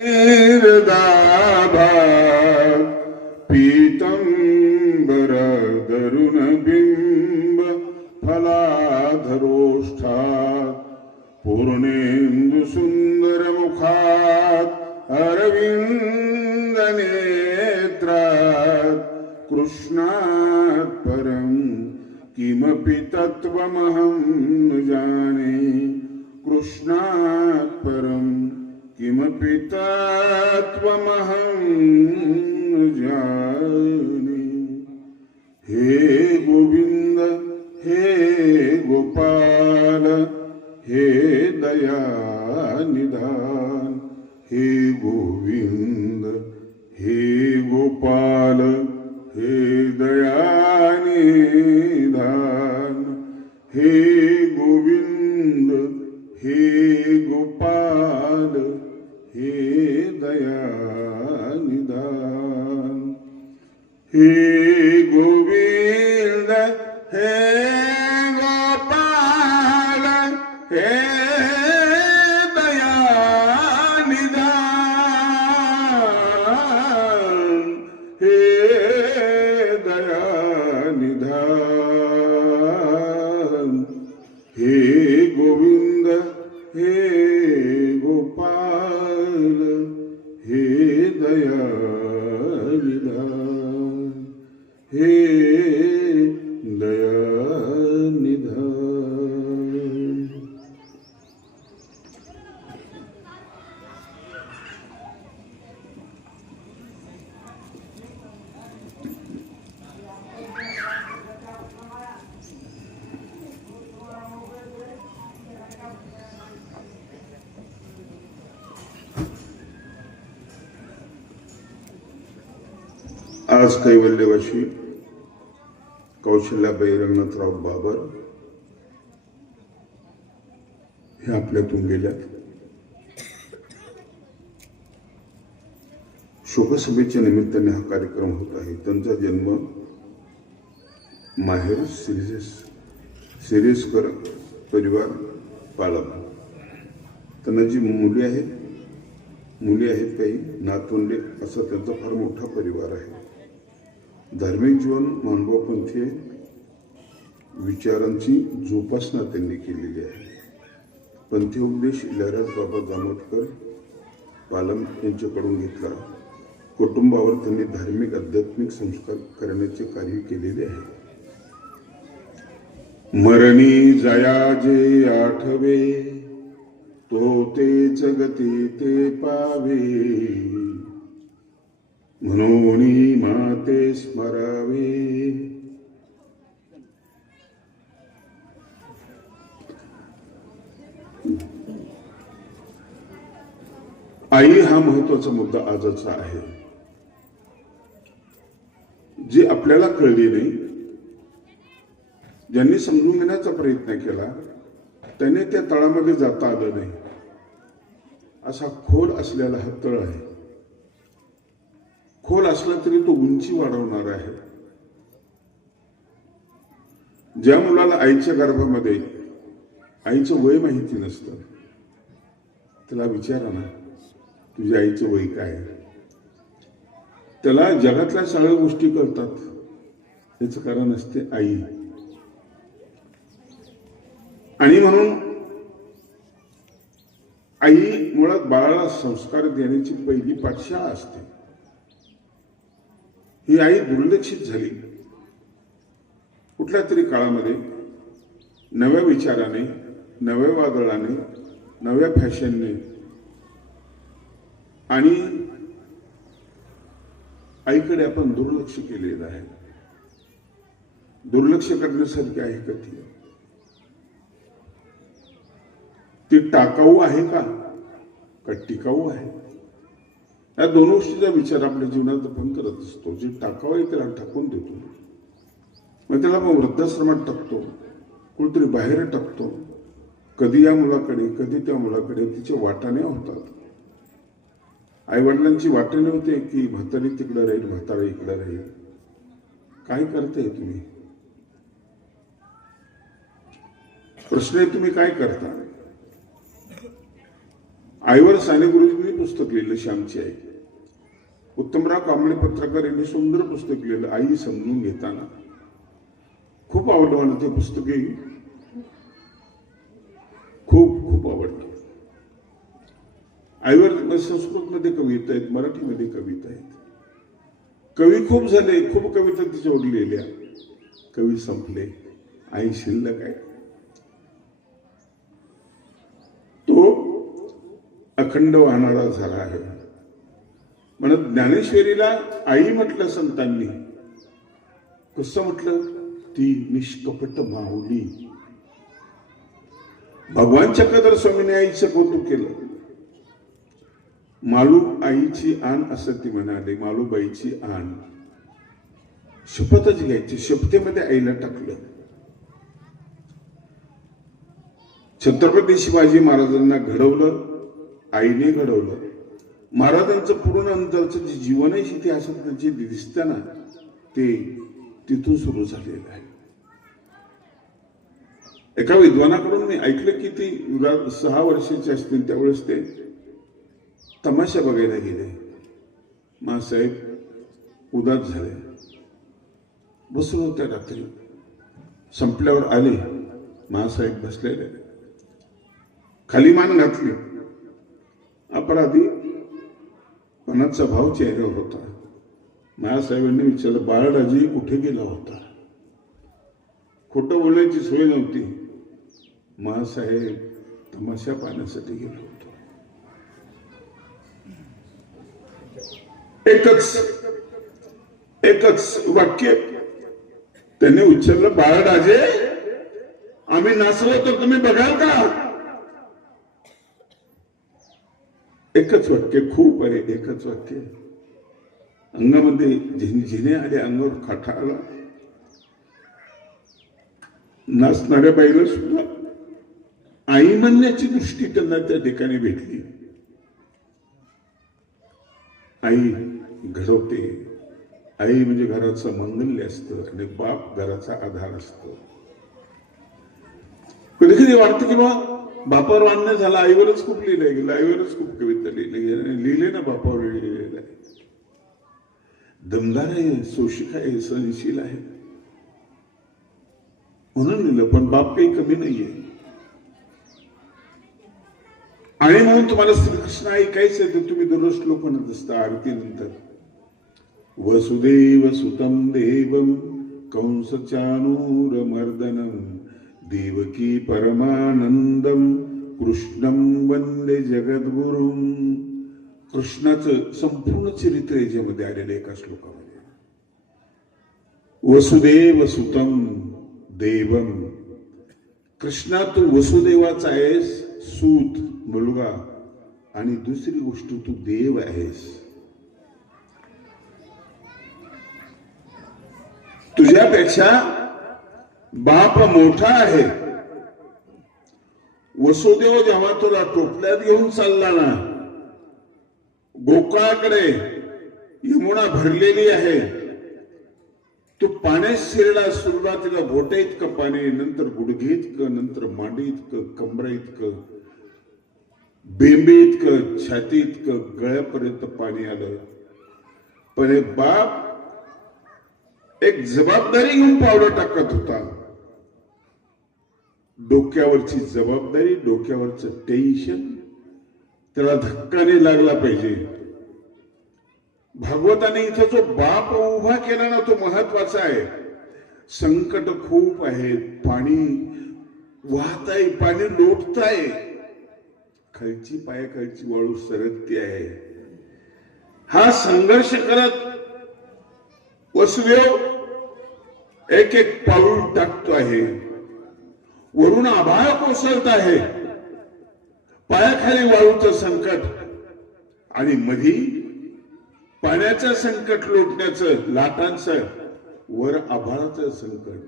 दाभा पीतंबर दरुण बिंब फलाधरोष्ठात पूर्णेन्दु सुंदर मुखात अरविंद नेत्रात कृष्णात परं किमपि तत्त्वमहं न जाने कृष्णात परं किमपि तत्त्वमहं न जाने। हे गोविंद हे गोपाल हे दयानिधान हे गोविंद हे गोपाल हे दयानिधान हे गोविंद हे गोपाल हे दयानिधान हे गोविंद हे गोपाल हे दयानिधान हे दयानिधान हे गोविंद हे गोपाल हे दयानिधान हे दयानिधान। आज कैवल्यवासी कौशल्याबाई रंगनाथराव बाबर हे आपल्यातून गेल्यात. शोकसभेच्या निमित्ताने हा कार्यक्रम होत आहे. त्यांचा जन्म माहेर सिरेसकर परिवार पालम. त्यांना जी मुली आहेत काही नातवंडे असा त्यांचा फार मोठा परिवार आहे. धार्मिक जीवन मानवपंथीय विचारांची जोपासना त्यांनी केलेली आहे. पंथी उपदेश इलाराज बाबा दामोदकर पालम यांच्याकडून घेतला. कुटुंबावर त्यांनी धार्मिक आध्यात्मिक संस्कार करण्याचे कार्य केलेले आहे. मरणी जया जे आठवे तो ते जगती ते पावे म्हणून माते स्मरावे. आई हा महत्वाचा मुद्दा आजचा आहे. जी आपल्याला कळली नाही, ज्यांनी समजून घेण्याचा प्रयत्न केला त्याने त्या तळामध्ये जाता आलं नाही. असा खोल असलेला हा तळ आहे. खोल असला तरी तो उंची वाढवणार आहे. ज्या मुलाला आईच्या गर्भामध्ये आईचं वय माहिती नसतं त्याला विचारा ना तुझ्या आईचं वय काय. त्याला जगातल्या सगळ्या गोष्टी कळतात. त्याचं कारण असते आई. आणि म्हणून आई मुळात बाळाला संस्कार देण्याची पहिली पाठशाळा असते. ही आई दुर्लक्षित झाली. कुठल्या तरी काळामध्ये नव्या विचाराने, नव्या वादळाने, नव्या फॅशनने आणि आईकडे आपण दुर्लक्ष केलेलं आहे. दुर्लक्ष करण्यासारखी आहे का ती टाकाऊ आहे का टिकाऊ आहे. या दोन गोष्टीचा विचार आपल्या जीवनात आपण करत असतो. जे टाकाऊ आहे त्याला टाकून देतो. मग त्याला आपण वृद्धाश्रमात टाकतो, कुठेतरी बाहेर टाकतो. कधी या मुलाकडे कधी त्या मुलाकडे तिचे वाटाणे होतात. आई वडिलांची वाटाणे होते की म्हातारी तिकडे राहील म्हातारा इकडे राहील. काय करताय तुम्ही? प्रश्न आहे तुम्ही काय करता? आईवर साने गुरुजींनी पुस्तक लिहिलं श्यामची आई. उत्तमराव कांबळे पत्रकार यांनी सुंदर पुस्तक लिहिलं आई समजून घेताना. खूप आवडलं मला ते पुस्तकही, खूप खूप आवडलं. आईवर संस्कृतमध्ये कविता आहेत, मराठीमध्ये कविता आहेत. कवी खूप झाले, खूप कविता तिच्यावर लिहिल्या. कवी संपले, आई शिल्लक आहे. तो अखंड वाहणारा झाला आहे. म्हणत ज्ञानेश्वरीला आई म्हटलं संतांनी. कसं म्हटलं? ती निष्कपट माऊली. भगवान चक्रधर स्वामीने आईचं कौतुक केलं. माळू आईची आण असं ती म्हणाले. माळूबाईची आण. शपथच घ्यायची. शपथेमध्ये आईला टाकलं. छत्रपती शिवाजी महाराजांना घडवलं, आईने घडवलं. महाराजांचं पूर्ण अंतरचं जे जीवन आहे इतिहासात जे दिसतं ना, ते तिथून सुरू झालेलं आहे. एका विद्वानाकडून मी ऐकलं की ती 6 वर्षाची असतील त्यावेळेस ते तमाशा बघायला गेले. मासाहेब उदास झाले. बसून होत्या रात्री. संपल्यावर आले. मासाहेब बसलेले. खाली मान घातली. अपराधी पणाचा भाव चेहऱ्यावर होता. मासाहेबांनी विचारलं, बाळराजे कुठे गेला होता? खोटं बोलायची सोय नव्हती. मासाहेब तमाशा पाहण्यासाठी गेलो होतो. एकच वाक्य त्याने उच्चारलं, बाळराजे आम्ही नाचलो तर तुम्ही बघाल का? एकच वाक्य खूप आहे. एकच वाक्य. अंगामध्ये झिने आले, अंगावर काटा आला. नाचणाऱ्या बाईला सुद्धा आई म्हणण्याची दृष्टी त्यांना त्या ठिकाणी भेटली. आई घडवते. आई म्हणजे घराचं मंगल्य असतं आणि बाप घराचा आधार असतो. कधी कधी वाटतं की बा बापावर अन्याय झाला, आईवरच खूप लिहिलं गेलं, आईवरच खूप कविता लिहिले ना, बापावर लिहिलेलं आहे. दमदार आहे, सोशिक आहे, सहनशील आहे म्हणून लिहिलं. पण बाप काही कमी नाहीये. आणि म्हणून तुम्हाला श्रीकृष्ण ऐकायचं तर तुम्ही दररोज श्लोक म्हणत असता आरतीनंतर. वसुदेव सुतं देवं कंस चाणूरमर्दनं देवकी परमानंदम कृष्णं वंदे जगद्गुरुं. कृष्णाचं संपूर्ण चरित्र याच्यामध्ये आलेलं एका श्लोकामध्ये. वसुदेव सुतं देवं. कृष्णा तू वसुदेवाचा आहेस, सूत मुलगा, आणि दुसरी गोष्ट तू देव आहेस. तुझ्यापेक्षा बाप मोठा आहे. वसुदेव जेव्हा तुला टोपल्यात घेऊन चालला ना गोकुळाकडे, यमुना भरलेली आहे, तू पाण्यात शिरला. सुरुवातीला बोटे इतकं पाणी, नंतर गुडघे इतकं, नंतर मांडी इतकं, कमरा इतकं, बेंबे इतकं, छाती इतकं, गळ्यापर्यंत पाणी आलं. पण एक बाप एक जबाबदारी घेऊन पावलं टाकत होता. डोक्यावरची जबाबदारी, डोक्यावरचं टेन्शन, त्याला धक्काने लागला पाहिजे. भागवताने इथं जो बाप उभा केला ना तो महत्वाचा आहे. संकट खूप आहे, पाणी वाहत आहे, पाणी लोटत आहे, खालची पायाखालची वाळू सरकती आहे. हा संघर्ष करत वसुदेव एक एक पाऊल टाकतो आहे. वरून आभाळ कोसळत आहे, पायाखाली वाळूचं संकट आणि मधी पाण्याचं संकट लोटण्याचं, लाटांचं, वर आभाळाचं संकट.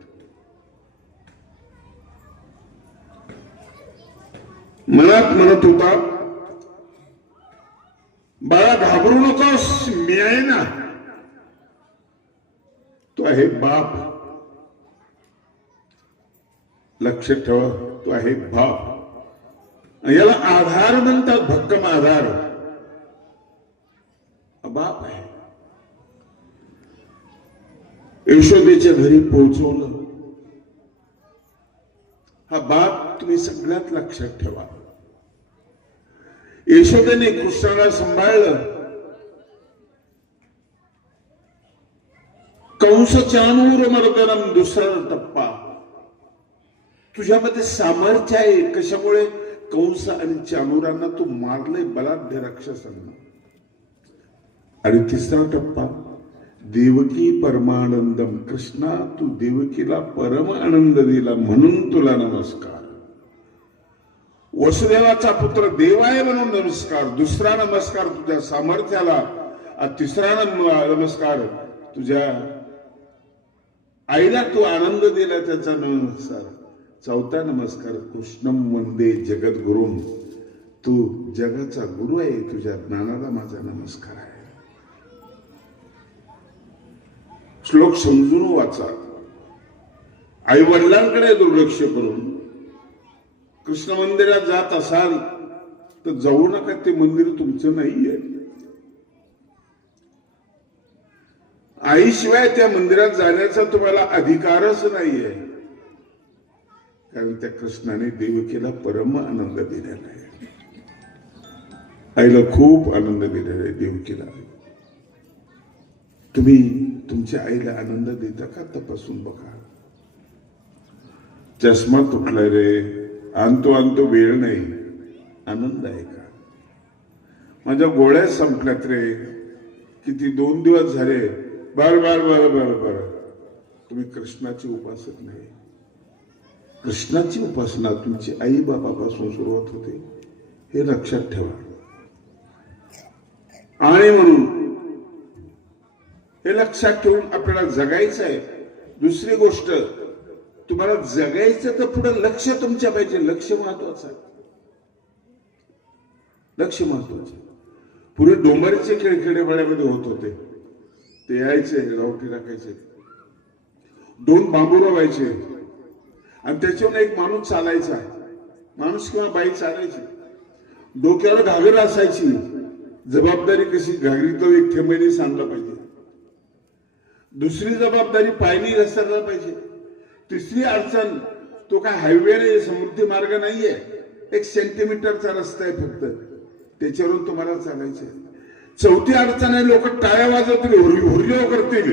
मनात म्हणत होता, बाळा घाबरू नकोस, मी आहे ना. तो आहे बाप. लक्षात ठेवा, तो आहे बाप. याला आधार म्हणतात, भक्कम आधार. बाप आहे. यशोदेच्या घरी पोहोचवलं. हा बाप तुम्ही सगळ्यात लक्षात ठेवा. यशोदेने कृष्णाला सांभाळलं. कंस चानूर मर्दनम दुसरा टप्पा. तुझ्यामध्ये सामर्थ्य आहे. कशामुळे? कंस आणि चानूरांना तू मारले, बलाढ्य राक्षसांना. आणि तिसरा टप्पा देवकी परमानंदम. कृष्णा तू देवकीला परम आनंद दिला म्हणून तुला नमस्कार. वसुदेवाचा पुत्र देव आहे म्हणून नमस्कार. दुसरा नमस्कार तुझ्या सामर्थ्याला. तिसरा नमस्कार तुझ्या आईला तू आनंद दिला त्याचा नमस्कार. चौथा नमस्कार कृष्णम वंदे जगद्गुरुम. तू जगाचा गुरु आहे. तुझ्या ज्ञानाला माझा नमस्कार आहे. श्लोक समजून वाचा. आई वडिलांकडे दुर्लक्ष करून कृष्ण मंदिरात जात असाल तर जाऊ नका. ते मंदिर तुमचं नाहीये. आईशिवाय त्या मंदिरात जाण्याचा तुम्हाला अधिकारच नाहीये. कारण त्या कृष्णाने देवकीला परम आनंद दिलेला आहे. आईला खूप आनंद दिलेला आहे देवकीला. तुम्ही तुमच्या आईला आनंद देता का? तपासून बघा. चष्मा तुटलाय रे, आणतो आणतो वेळ नाही, आनंद आहे का? माझ्या गोळ्या संपल्यात रे, किती 2 दिवस झाले. बर बर बर बर बर. तुम्ही कृष्णाची उपासक नाही. कृष्णाची उपासना तुमची आई बाबापासून सुरुवात होते, हे लक्षात ठेवा. आणि म्हणून हे लक्षात ठेवून आपल्याला जगायचं आहे. दुसरी गोष्ट, तुम्हाला जगायचं तर पुढे लक्ष तुमच्या पाहिजे. लक्ष महत्वाचं आहे. लक्ष महत्वाचं. पुढे डोंबरचे खेळ खेडेपाड्यामध्ये होत होते. ते यायचे, रावटी टाकायचे, 2 बांबू व्हायचे आणि त्याच्यावर एक माणूस चालायचा. माणूस किंवा बाई चालायची. डोक्यावर घागर असायची. जबाबदारी कशी? घागरीत एक थेंबेने सांडला पाहिजे. दुसरी जबाबदारी पायनी घसरला पाहिजे. तिसरी अडचण, तो काय हायवे नाही, समृद्धी मार्ग नाहीये, 1 सेंटीमीटरचा रस्ता आहे फक्त, त्याच्यावरून तुम्हाला चालायचं आहे. चौथी अडचण आहे, लोक टाळ्या वाजवतील, हुर्यो करतील,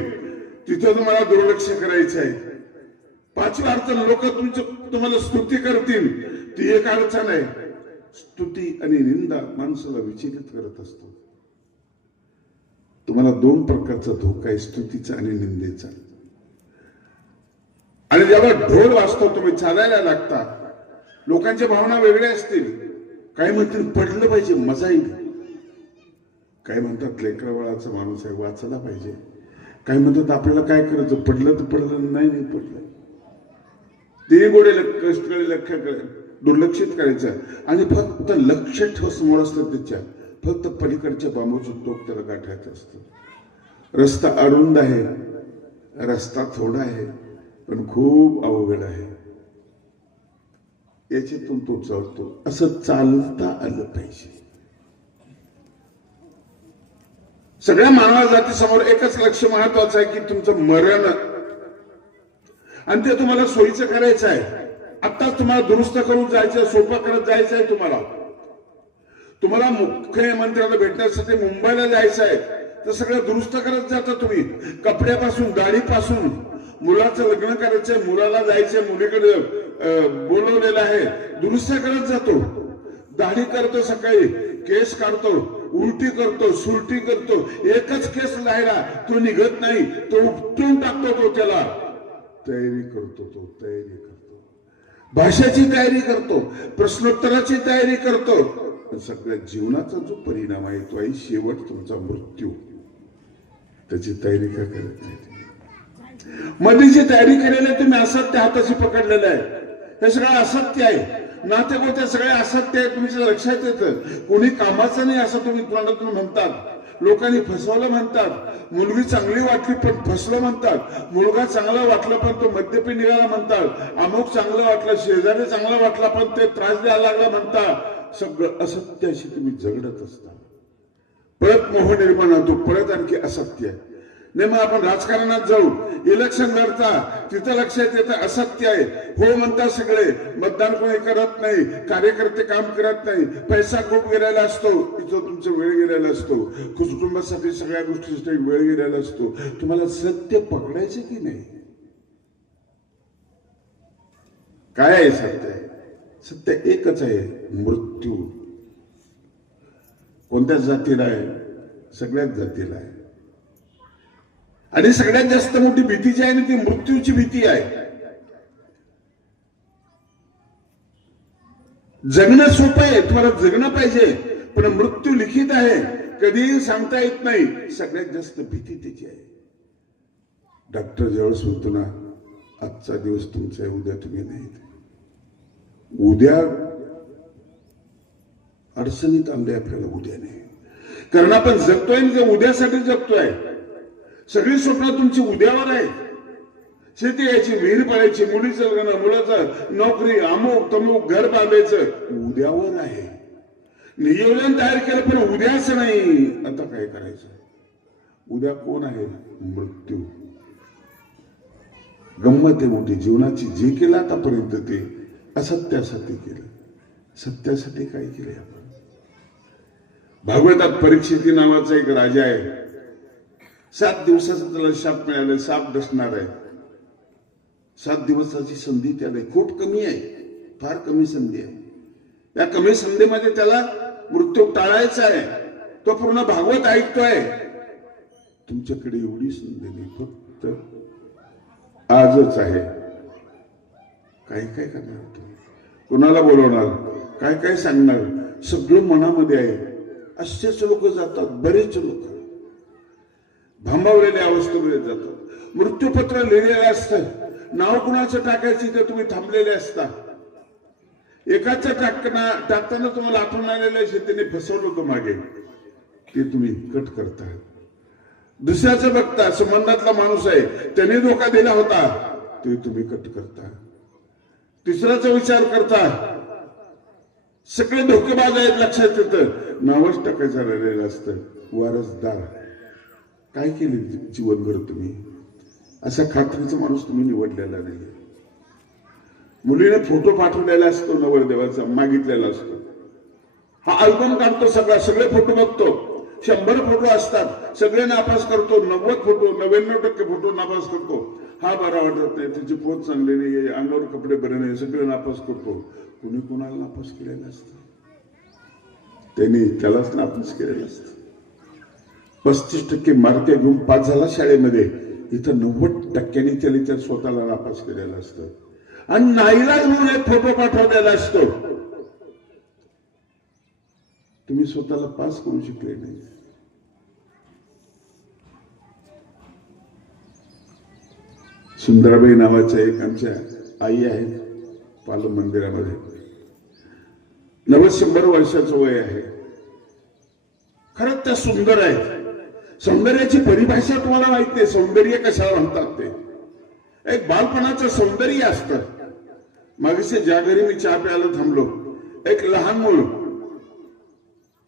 तिथं तुम्हाला दुर्लक्ष करायचं आहे. 5वी अडचण, लोक तुम्हाला स्तुती करतील, ती एक अडचण आहे. स्तुती आणि निंदा माणसाला विचलित करत असतो. तुम्हाला 2 प्रकारचा धोका आहे, स्तुतीचा आणि निंदेचा. आणि जेव्हा ढोल वाजतो तुम्ही चालायला लागता, लोकांच्या भावना वेगळ्या असतील. काही म्हणतील पडलं पाहिजे, मजा येईल. काही म्हणतात लेकरवाळाचा माणूस आहे, वाचला पाहिजे. काही म्हणतात आपल्याला काय करायचं, पडलं तर पडलं, नाही नाही पडलं. ते गोडे दुर्लक्षित करायचं आणि फक्त लक्ष ठेव समोर असतं. त्याच्या फक्त पलीकडच्या बांबूचं टोक त्याला गाठायचं असतं. रस्ता अरुंद आहे, रस्ता थोडा आहे, पण खूप अवघड आहे. याच्यातून तो चालतो. असं चालता आलं पाहिजे. सगळ्या मानव जातीसमोर एकच लक्ष महत्वाचं आहे की तुमचं मरण, आणि ते तुम्हाला सोयीचं करायचं आहे. आता तुम्हाला दुरुस्त करून जायचं, सोपं करत जायचं आहे. तुम्हाला मुख्यमंत्र्याला भेटण्यासाठी मुंबईला जायचं आहे, तर सगळं दुरुस्त करत जाता तुम्ही. कपड्यापासून, दाढीपासून. मुलाचं लग्न करायचंय, मुलाला जायचंय, मुलीकडे बोलवलेलं आहे, दुरुस्त करत जातो. दाढी करतो, सकाळी केस काढतो, उलटी करतो, सुलटी करतो. एकच केस लायला तो निघत नाही, तो उपटून टाकतो. तो त्याला तयारी करतो, तो तयारी करतो, भाषेची तयारी करतो, प्रश्नोत्तराची तयारी करतो. सगळ्या जीवनाचा जो परिणाम आहे तो आहे शेवट तुमचा मृत्यू. त्याची तयारी का करत नाही? मध्येची तयारी केलेली आहे तुम्ही, असत्य हाताशी पकडलेलं आहे. हे सगळं असत्य आहे. नातेगोते सगळे असत्य आहे. तुमच्या लक्षात येतं. कोणी कामाचं नाही असं तुम्ही तोंडातून म्हणतात. लोकांनी फसवलं म्हणतात. मुलगी चांगली वाटली पण फसलं म्हणतात. मुलगा चांगला वाटला पण तो मद्यपी निघाला म्हणतात. अमुक चांगलं वाटलं, शेजारी चांगला वाटला पण ते त्रास द्यायला लागला म्हणतात. सगळं असत्याशी तुम्ही झगडत असता. परत मोह निर्माण होतो, परत आणखी असत्य. नाही मग आपण राजकारणात जाऊ, इलेक्शन लढता, तिथं लक्षात येतं असत्य आहे. हो म्हणता सगळे, मतदान कोणी करत नाही, कार्यकर्ते काम करत नाही, पैसा खूप गेलेला असतो, इथं तुमचा वेळ गेलेला असतो, कुटुंबासाठी सगळ्या गोष्टीसाठी वेळ गेलेला असतो. तुम्हाला सत्य पकडायचं की नाही? काय आहे सत्य? सत्य एकच आहे, मृत्यू. कोणत्याच जातीला आहे? सगळ्याच जातीला आहे. आणि सगळ्यात जास्त मोठी भीती जी आहे ना, ती मृत्यूची भीती आहे. जगणं सोपं आहे, तुम्हाला जगणं पाहिजे, पण मृत्यू लिखित आहे, कधीही सांगता येत नाही. सगळ्यात जास्त भीती त्याची आहे. डॉक्टर ज्यावेळेस म्हणतो ना, आजचा दिवस तुमचा आहे, उद्या तुम्ही नाही. उद्या अडचणीत आणले आपल्याला, उद्या नाही. कारण आपण जगतोय ना, ते उद्यासाठी जगतोय. सगळी स्वप्न तुमची उद्यावर आहे. शेती यायची, विहीर पडायची, मुलीचं लग्न, मुलाचं नोकरी, अमुक तमुक, घर बांधायचं, उद्यावर आहे. नियोजन तयार केलं, पण उद्याच नाही. आता काय करायचं? उद्या कोण आहे? मृत्यू. गंमत आहे मोठी जीवनाची. जे केलं आतापर्यंत ते असत्यासाठी केलं. सत्यासाठी काय केले आपण? भागवतात परीक्षिती नावाचा एक राजा आहे. 7 दिवसाचा त्याला शाप मिळाला, साप डसणार आहे. 7 दिवसाची संधी त्याला खूप कमी आहे, फार कमी संधी आहे. या कमी संधीमध्ये त्याला मृत्यू टाळायचा आहे. तो पूर्ण भागवत ऐकतोय. तुमच्याकडे एवढी संधी नाही, फक्त आजच आहे. काय काय करणार तुम्ही? कोणाला बोलवणार? काय काय सांगणार? सगळं मनामध्ये आहे. असेच लोक जातात, बरेच लोक भांबावलेल्या अवस्थेमध्ये जातात. मृत्यूपत्र लिहिलेलं असतं, नाव कुणाचं टाकायची ते तुम्ही थांबलेले असता. एकाचं टाकताना तुम्हाला आठवण आलेलं आहे, त्याने फसवलं होतं मागे, ते तुम्ही कट करता. दुसऱ्याचं बघता, संबंधातला माणूस आहे, त्याने धोका दिला होता, ते तुम्ही कट करता. तिसऱ्याचा विचार करता. सगळे धोकेबाज आहेत, लक्षात येतं. नावच टाकायचं राहिलेलं असतं. वारसदार. काय केले जीवनभर तुम्ही? असा खात्रीचा माणूस तुम्ही निवडलेला नाही. मुलीने फोटो पाठवलेला असतो, नवरदेवाचा मागितलेला असतो. हा अल्बम काढतो, सगळे फोटो बघतो. 100 फोटो असतात, सगळे नापास करतो. 90 फोटो, 99% फोटो नापास करतो. हा बरा वाटत नाही, त्याची पोत चांगली नाही, अंगावर कपडे बरे नाही, सगळे नापास करतो. कुणी कोणाला नापास केलेलं असतं? त्यांनी त्यालाच नापास केलेलं असतं. 35% मार्क घेऊन पास झाला शाळेमध्ये, इथं 90%नी त्याला स्वतःला नापास केलेलं असतं. आणि नाईलाज म्हणून एक फोटो पाठवलेला असतो. तुम्ही स्वतःला पास करू शकले नाही. सुंदराबाई नावाच्या एक आमच्या आई आहेत पालम मंदिरामध्ये. 90-100 वर्षाचं वय आहे. खरंच त्या सुंदर आहेत. सौंदर्याची परिभाषा तुम्हाला माहित नाही, सौंदर्य कशाला म्हणतात ते. एक बालपणाचं सौंदर्य असतं. मागचे ज्या घरी मी चहा प्यायला थांबलो, एक लहान मुल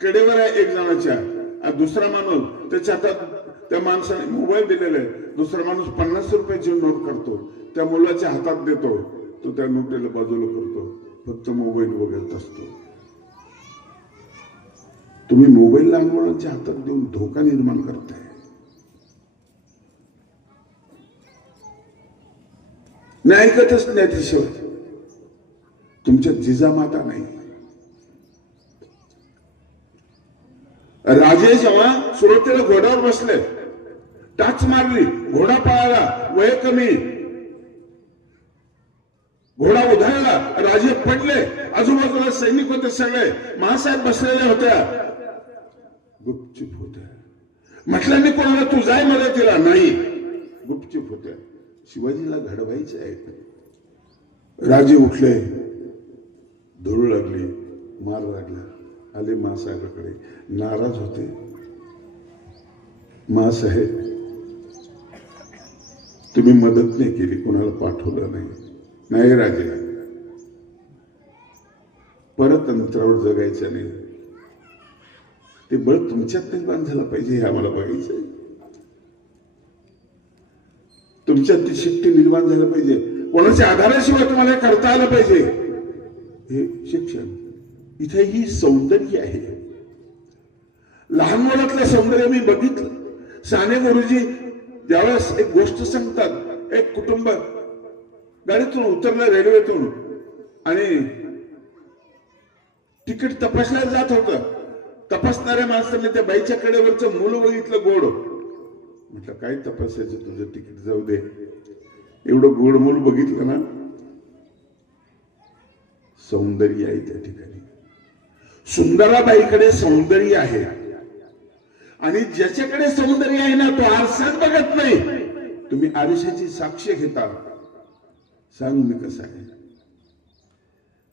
कडेवर आहे एक जणाच्या, दुसरा माणूस त्याच्या हातात, त्या माणसाने मोबाईल दिलेला आहे. दुसरा माणूस 50 रुपयाची नोट करतो, त्या मुलाच्या हातात देतो. तो त्या नोटेला बाजूला करतो, फक्त मोबाईल बघत असतो. तुम्ही मोबाईल लहान मुलांच्या हातात देऊन धोका निर्माण करताय. नाही ऐकतच नाही. त्याशिवाय तुमच्या जिजामाता नाही. राजे जेव्हा सुरुवातीला घोड्यावर बसले, टाच मारली, घोडा पळाला, वय कमी, घोडा उधाळला, राजे पडले, आजूबाजूला सैनिक होते, सगळे महासाहेब बसलेल्या होत्या, गुपचूप होत्या. म्हटलं मी कोणाला तू जाय मदतीला, नाही, गुपचूप होत्या. शिवाजीला घडवायचे आहे. राजे उठले, धूळ लागली, मार लागला, आले मासाहेबाकडे, नाराज होते. मासाहेब, तुम्ही मदत नाही केली, कोणाला पाठवलं नाही. नाही राजे, परत अंतरावर जगायचं नाही. ते बळ तुमच्यात निर्माण झालं पाहिजे हे आम्हाला बघायचंय. तुमच्यात ती शक्ती निर्माण झालं पाहिजे. कोणाच्या आधाराशिवाय तुम्हाला करता आलं पाहिजे. हे शिक्षण. इथे ही सौंदर्य आहे. लहान मुलातलं सौंदर्य मी बघितलं. साने गुरुजी ज्यावेळेस एक गोष्ट सांगतात. एक कुटुंब गाडीतून उतरलं रेल्वेतून आणि तिकीट तपासल्या जात होतं. तपासणाऱ्या माणसाने त्या बाईच्या कडेवरचं मूल बघितलं गोड. म्हटलं काय तपासायचं तुझं तिकीट जाऊ दे. एवढं गोड मूल बघितलं ना. सौंदर्य आहे त्या ठिकाणी. सुंदराबाईकडे सौंदर्य आहे आणि ज्याच्याकडे सौंदर्य आहे ना तो आरसाच बघत नाही. तुम्ही आरशाची साक्ष घेता. सांग मी कसं आहे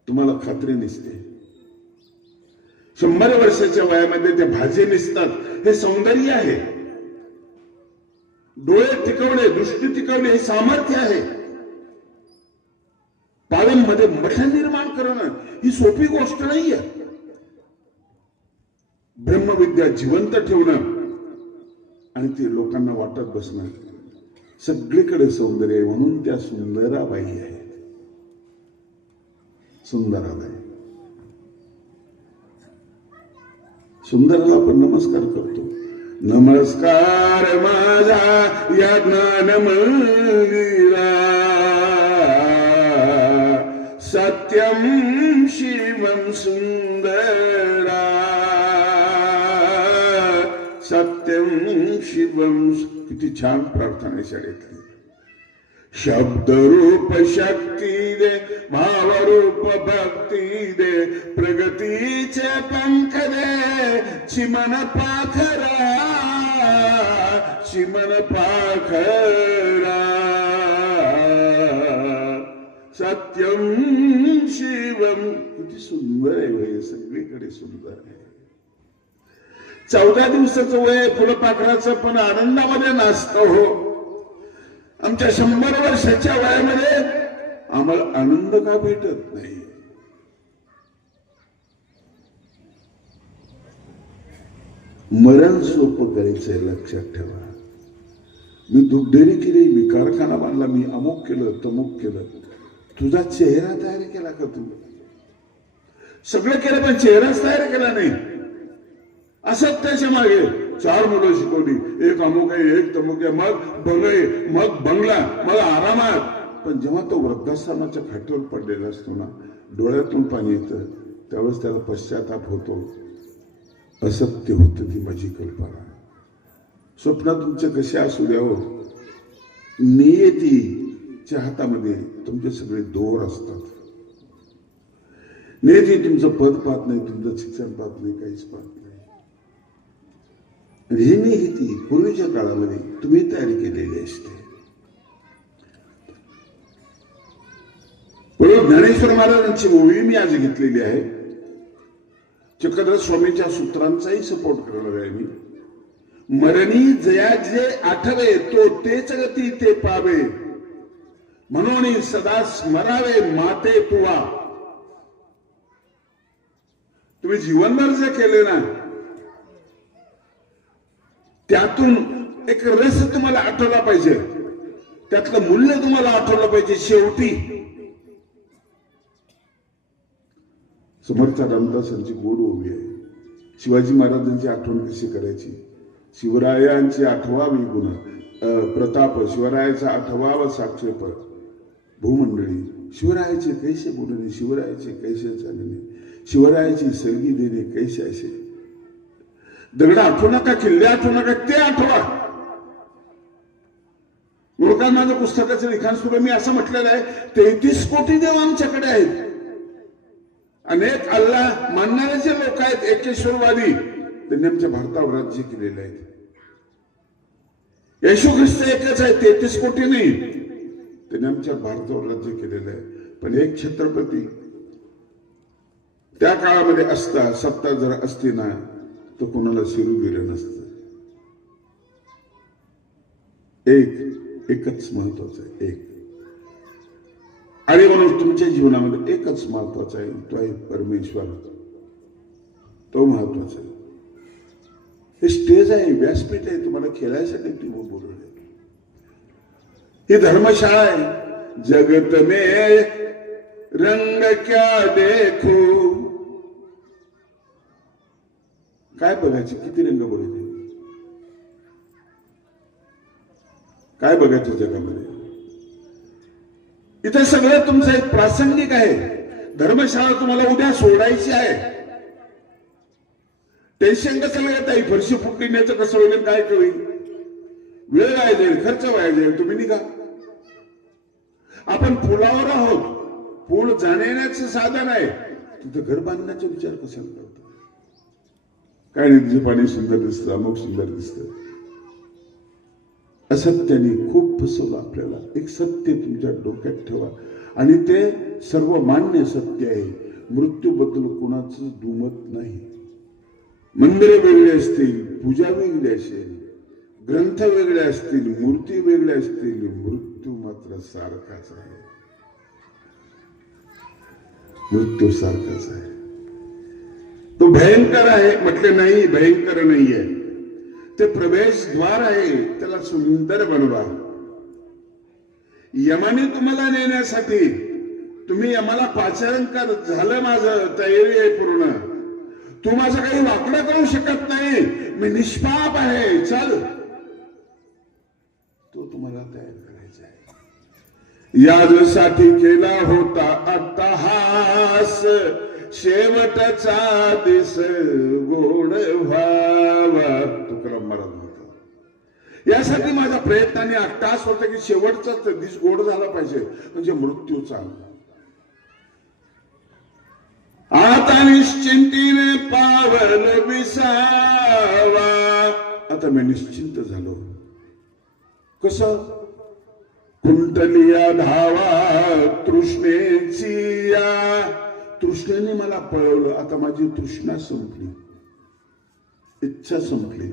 तुम्हाला खात्री नसते. 100 वर्षाच्या वयामध्ये ते भाजे निसतात. हे सौंदर्य आहे. डोळे टिकवणे, दृष्टी टिकवणे हे सामर्थ्य आहे. पाळंमध्ये मठ निर्माण करणं ही सोपी गोष्ट नाहीये. ब्रह्मविद्या जिवंत ठेवणं आणि ते लोकांना वाटत बसणं. सगळीकडे सौंदर्य आहे म्हणून त्या सुंदराबाई आहेत. सुंदराबाई. सुंदराला आपण नमस्कार करतो. नमस्कार माझा या ज्ञान मंदिरा. सत्यम शिवम सुंदरा. सत्यम शिवम. किती छान प्रार्थना आहे शाळेतली. शब्द रूप शक्ती दे, भावरूप भक्ती दे, प्रगतीचे पंख दे, चिमन पाखरा, चिमन पाखरा. सत्यम शिवम. किती सुंदर आहे वय. सगळीकडे सुंदर आहे. 14 दिवसाचं वय फुलपाखराचं पण आनंदामध्ये नाचतं हो. आमच्या 100 वर्षाच्या वयामध्ये आम्हाला आनंद का भेटत नाही. मरण सोपं करायचंय लक्षात ठेवा. मी दूध डेअरी केली, मी कारखाना बांधला, मी अमुक केलं तमुक केलं. तुझा चेहरा तयार केला का तू? सगळं केलं पण चेहराच तयार केला नाही. असंच त्याच्या मागे 4 मुलं शिकवली. एक अमुक आहे, एक तमुक आहे, मग बंगळे, मग बंगला, मग आरामात. पण जेव्हा तो वृद्धाश्रमाच्या खाटीवर पडलेला असतो ना, डोळ्यातून पाणी येतं, त्यावेळेस त्याला पश्चाताप होतो. असत्य होतं ती माझी कल्पना. स्वप्न तुमचे कसे असू द्या हो, नियतीच्या हातामध्ये तुमचे सगळे दोर असतात. नियती तुमचं पद पाहत नाही, तुमचं शिक्षण पाहत नाही, काहीच पाहत नाही. ही नियती पूर्वीच्या काळामध्ये तुम्ही तयारी केलेली असते. ज्ञानेश्वर महाराजांची ओळी मी आज घेतलेली आहे. चक्रधर स्वामीच्या सूत्रांचाही सपोर्ट करणार आहे मी. मरणी जया जे आठवे तो तेच गती ते पावे, म्हणून सदा स्मरावे माते तुवा. तुम्ही जीवनभर जे केले ना त्यातून एक रस तुम्हाला आठवला पाहिजे, त्यातलं मूल्य तुम्हाला आठवलं पाहिजे. शेवटी समर्थ रामदासांची गोड ओवी आहे. शिवाजी महाराजांची आठवण कशी करायची? शिवरायांची आठवावी गुण प्रताप, शिवरायाचा आठवावा साक्षेप. भूमंडळी शिवरायाचे कैसे बोलणे, शिवरायाचे कैसे चालणे, शिवरायाची सर्गी देणे कैसे असे. दगड आठवू नका, किल्ले आठवू नका, ते आठवा. ओळखा माझं पुस्तकाचं लिखाण सुद्धा मी असं म्हटलेलं आहे, 33 कोटी देव आमच्याकडे आहेत. अनेक अल्लाह मानणारे जे लोक आहेत एकेश्वरवादी, त्यांनी आमच्या भारतावर राज्य केलेले आहेत. येशू ख्रिस्त एकच आहे, 33 कोटी नाही. त्यांनी आमच्या भारतावर राज्य केलेलं आहे. पण एक छत्रपती त्या काळामध्ये असता, सत्ता जर असती ना, तो कोणाला शिरू दिलं नसतं. एकच महत्वाचं आहे, एक. आणि म्हणून तुमच्या जीवनामध्ये एकच महत्वाचा आहे, तो आहे परमेश्वर. तो महत्वाचा आहे. हे स्टेज आहे, व्यासपीठ आहे, तुम्हाला खेळायसाठी तुम्ही बोलवले. ही धर्मशाळा आहे. जगत में रंग क्या देखो, काय बघायचे, किती रंग बघायचे, काय बघायचं जगामध्ये. इथे सगळं तुमचं एक प्रासंगिक आहे. धर्मशाळा तुम्हाला उद्या सोडायची आहे. टेन्शन कसं घेत आहे, फरशी फुटण्याचं कसं होईल, काय होईल, वेळ वाया जाईल, खर्च वाया जाईल, तुम्ही निघा. आपण पुलावर आहोत, पूल जाण्याचं साधन आहे, तिथं घर बांधण्याचा विचार कशाला करतो. काय नाही, तिचे पाणी सुंदर दिसतं, अमुक सुंदर दिसतं. असत्याने खूप फसवलं आपल्याला. एक सत्य तुमच्या डोक्यात ठेवा, आणि ते सर्व मान्य सत्य आहे. मृत्यूबद्दल कोणाचं दुमत नाही. मंदिरे वेगळे असतील, पूजा वेगळी असेल, ग्रंथ वेगळे असतील, मूर्ती वेगळ्या असतील, मृत्यू मात्र सारखाच आहे. मृत्यू सारखाच आहे. तो भयंकर आहे म्हटले नाही, भयंकर नाहीये. ते प्रवेशद्वार आहे, त्याला सुंदर बनवा. यमाने तुम्हाला नेण्यासाठी, तुम्ही यमाला पाचारण कर, झालं माझं, तयारी आहे पूर्ण, तू माझं काही वाकडं करू शकत नाही, मी निष्पाप आहे, चल, तो तुम्हाला तयार करायचा आहे. यासाठी केला होता अट्टहास, शेवटचा दिस गोड व्हावा, तुकाराम महाराज म्हणतात. यासाठी माझा प्रयत्नाने अट्टहास होता की शेवटचा दिस गोड झाला पाहिजे, म्हणजे मृत्यूचा. आता निश्चिंतीने पावल विसावा, आता मी निश्चिंत झालो. कसं, कुंटलिया धावा तृष्णेची, या तृष्णेने मला पळवलं, आता माझी तृष्णा संपली, इच्छा संपली.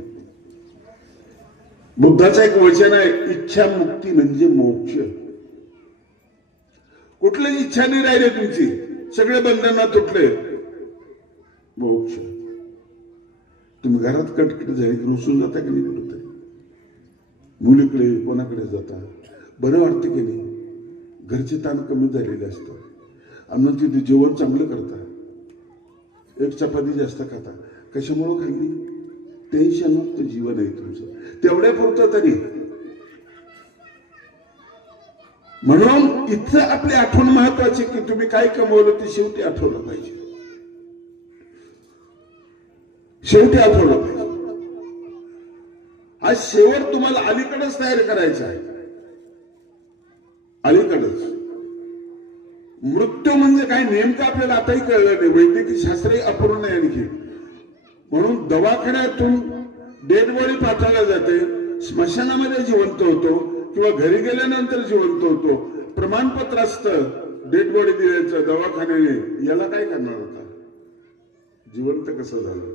बुद्धाचं एक वचन आहे, इच्छा मुक्ती म्हणजे मोक्ष. कुठलीच इच्छा नाही राहिली तुमची, सगळे बंधन तुटले, मोक्ष. तुम्ही घरात कटकट झाली, रुसून जाता की नाही, कुठं मुलीकडे कोणाकडे जाता, बरं वाटतं की नाही, घरचे ताण कमी झालेले असतात, आणि तिथे जेवण चांगलं करता, एक चपाती जास्त खाता. कशामुळं खाल्ली, टेन्शनमुक्त जीवन आहे तुमचं, तेवढ्या पुरतं तरी. म्हणून इथं आपली आठवण महत्वाची, की तुम्ही काय कमवलं ते शेवटी आठवलं पाहिजे, शेवटी आठवलं पाहिजे. आज शेवट तुम्हाला अलीकडेच तयार करायचा आहे, अलीकडेच. मृत्यू म्हणजे काय नेमकं आपल्याला आताही कळलं नाही, वैद्यकीय शास्त्रही अपूर्ण आहे आणखी. म्हणून दवाखान्यातून डेड बॉडी पाठवल्या जाते, स्मशानामध्ये जिवंत होतो, किंवा घरी गेल्यानंतर जिवंत होतो. प्रमाणपत्र असतं डेड बॉडी दिल्याचं दवाखान्याने, याला काय करणार होता, जिवंत कसं झालं.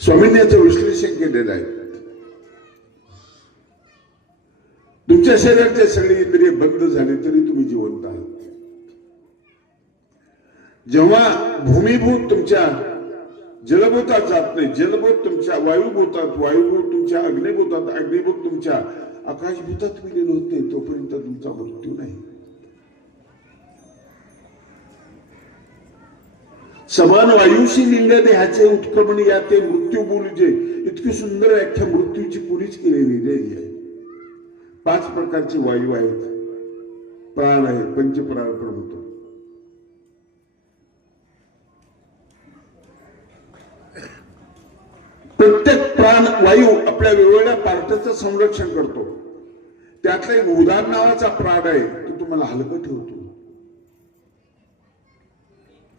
स्वामींनी याचं विश्लेषण केलेलं आहे. तुमच्या शरीराचे सगळे इंद्रिय बंद झाले तरी तुम्ही जिवंत आहात. जेव्हा भूमिभूत तुमच्या जलभूतात जात नाही, जलभूत तुमच्या वायुभूतात, वायुभूत तुमच्या अग्निभूतात, अग्निभूत तुमच्या आकाशभूतात विलीन होते, तोपर्यंत तुमचा मृत्यू नाही. समान वायुशी लिंग देहाचे उत्क्रमण याते मृत्यू बोलूचे, इतकी सुंदर व्याख्या मृत्यूची कुणीच केलेली आहे. 5 प्रकारचे वायू आहेत, प्राण आहेत, पंचप्राण म्हणतो. प्रत्येक प्राण वायू आपल्या वेगवेगळ्या पार्टचं संरक्षण करतो. त्यातला एक उदार नावाचा प्राण आहे, तो तुम्हाला हलकं ठेवतो.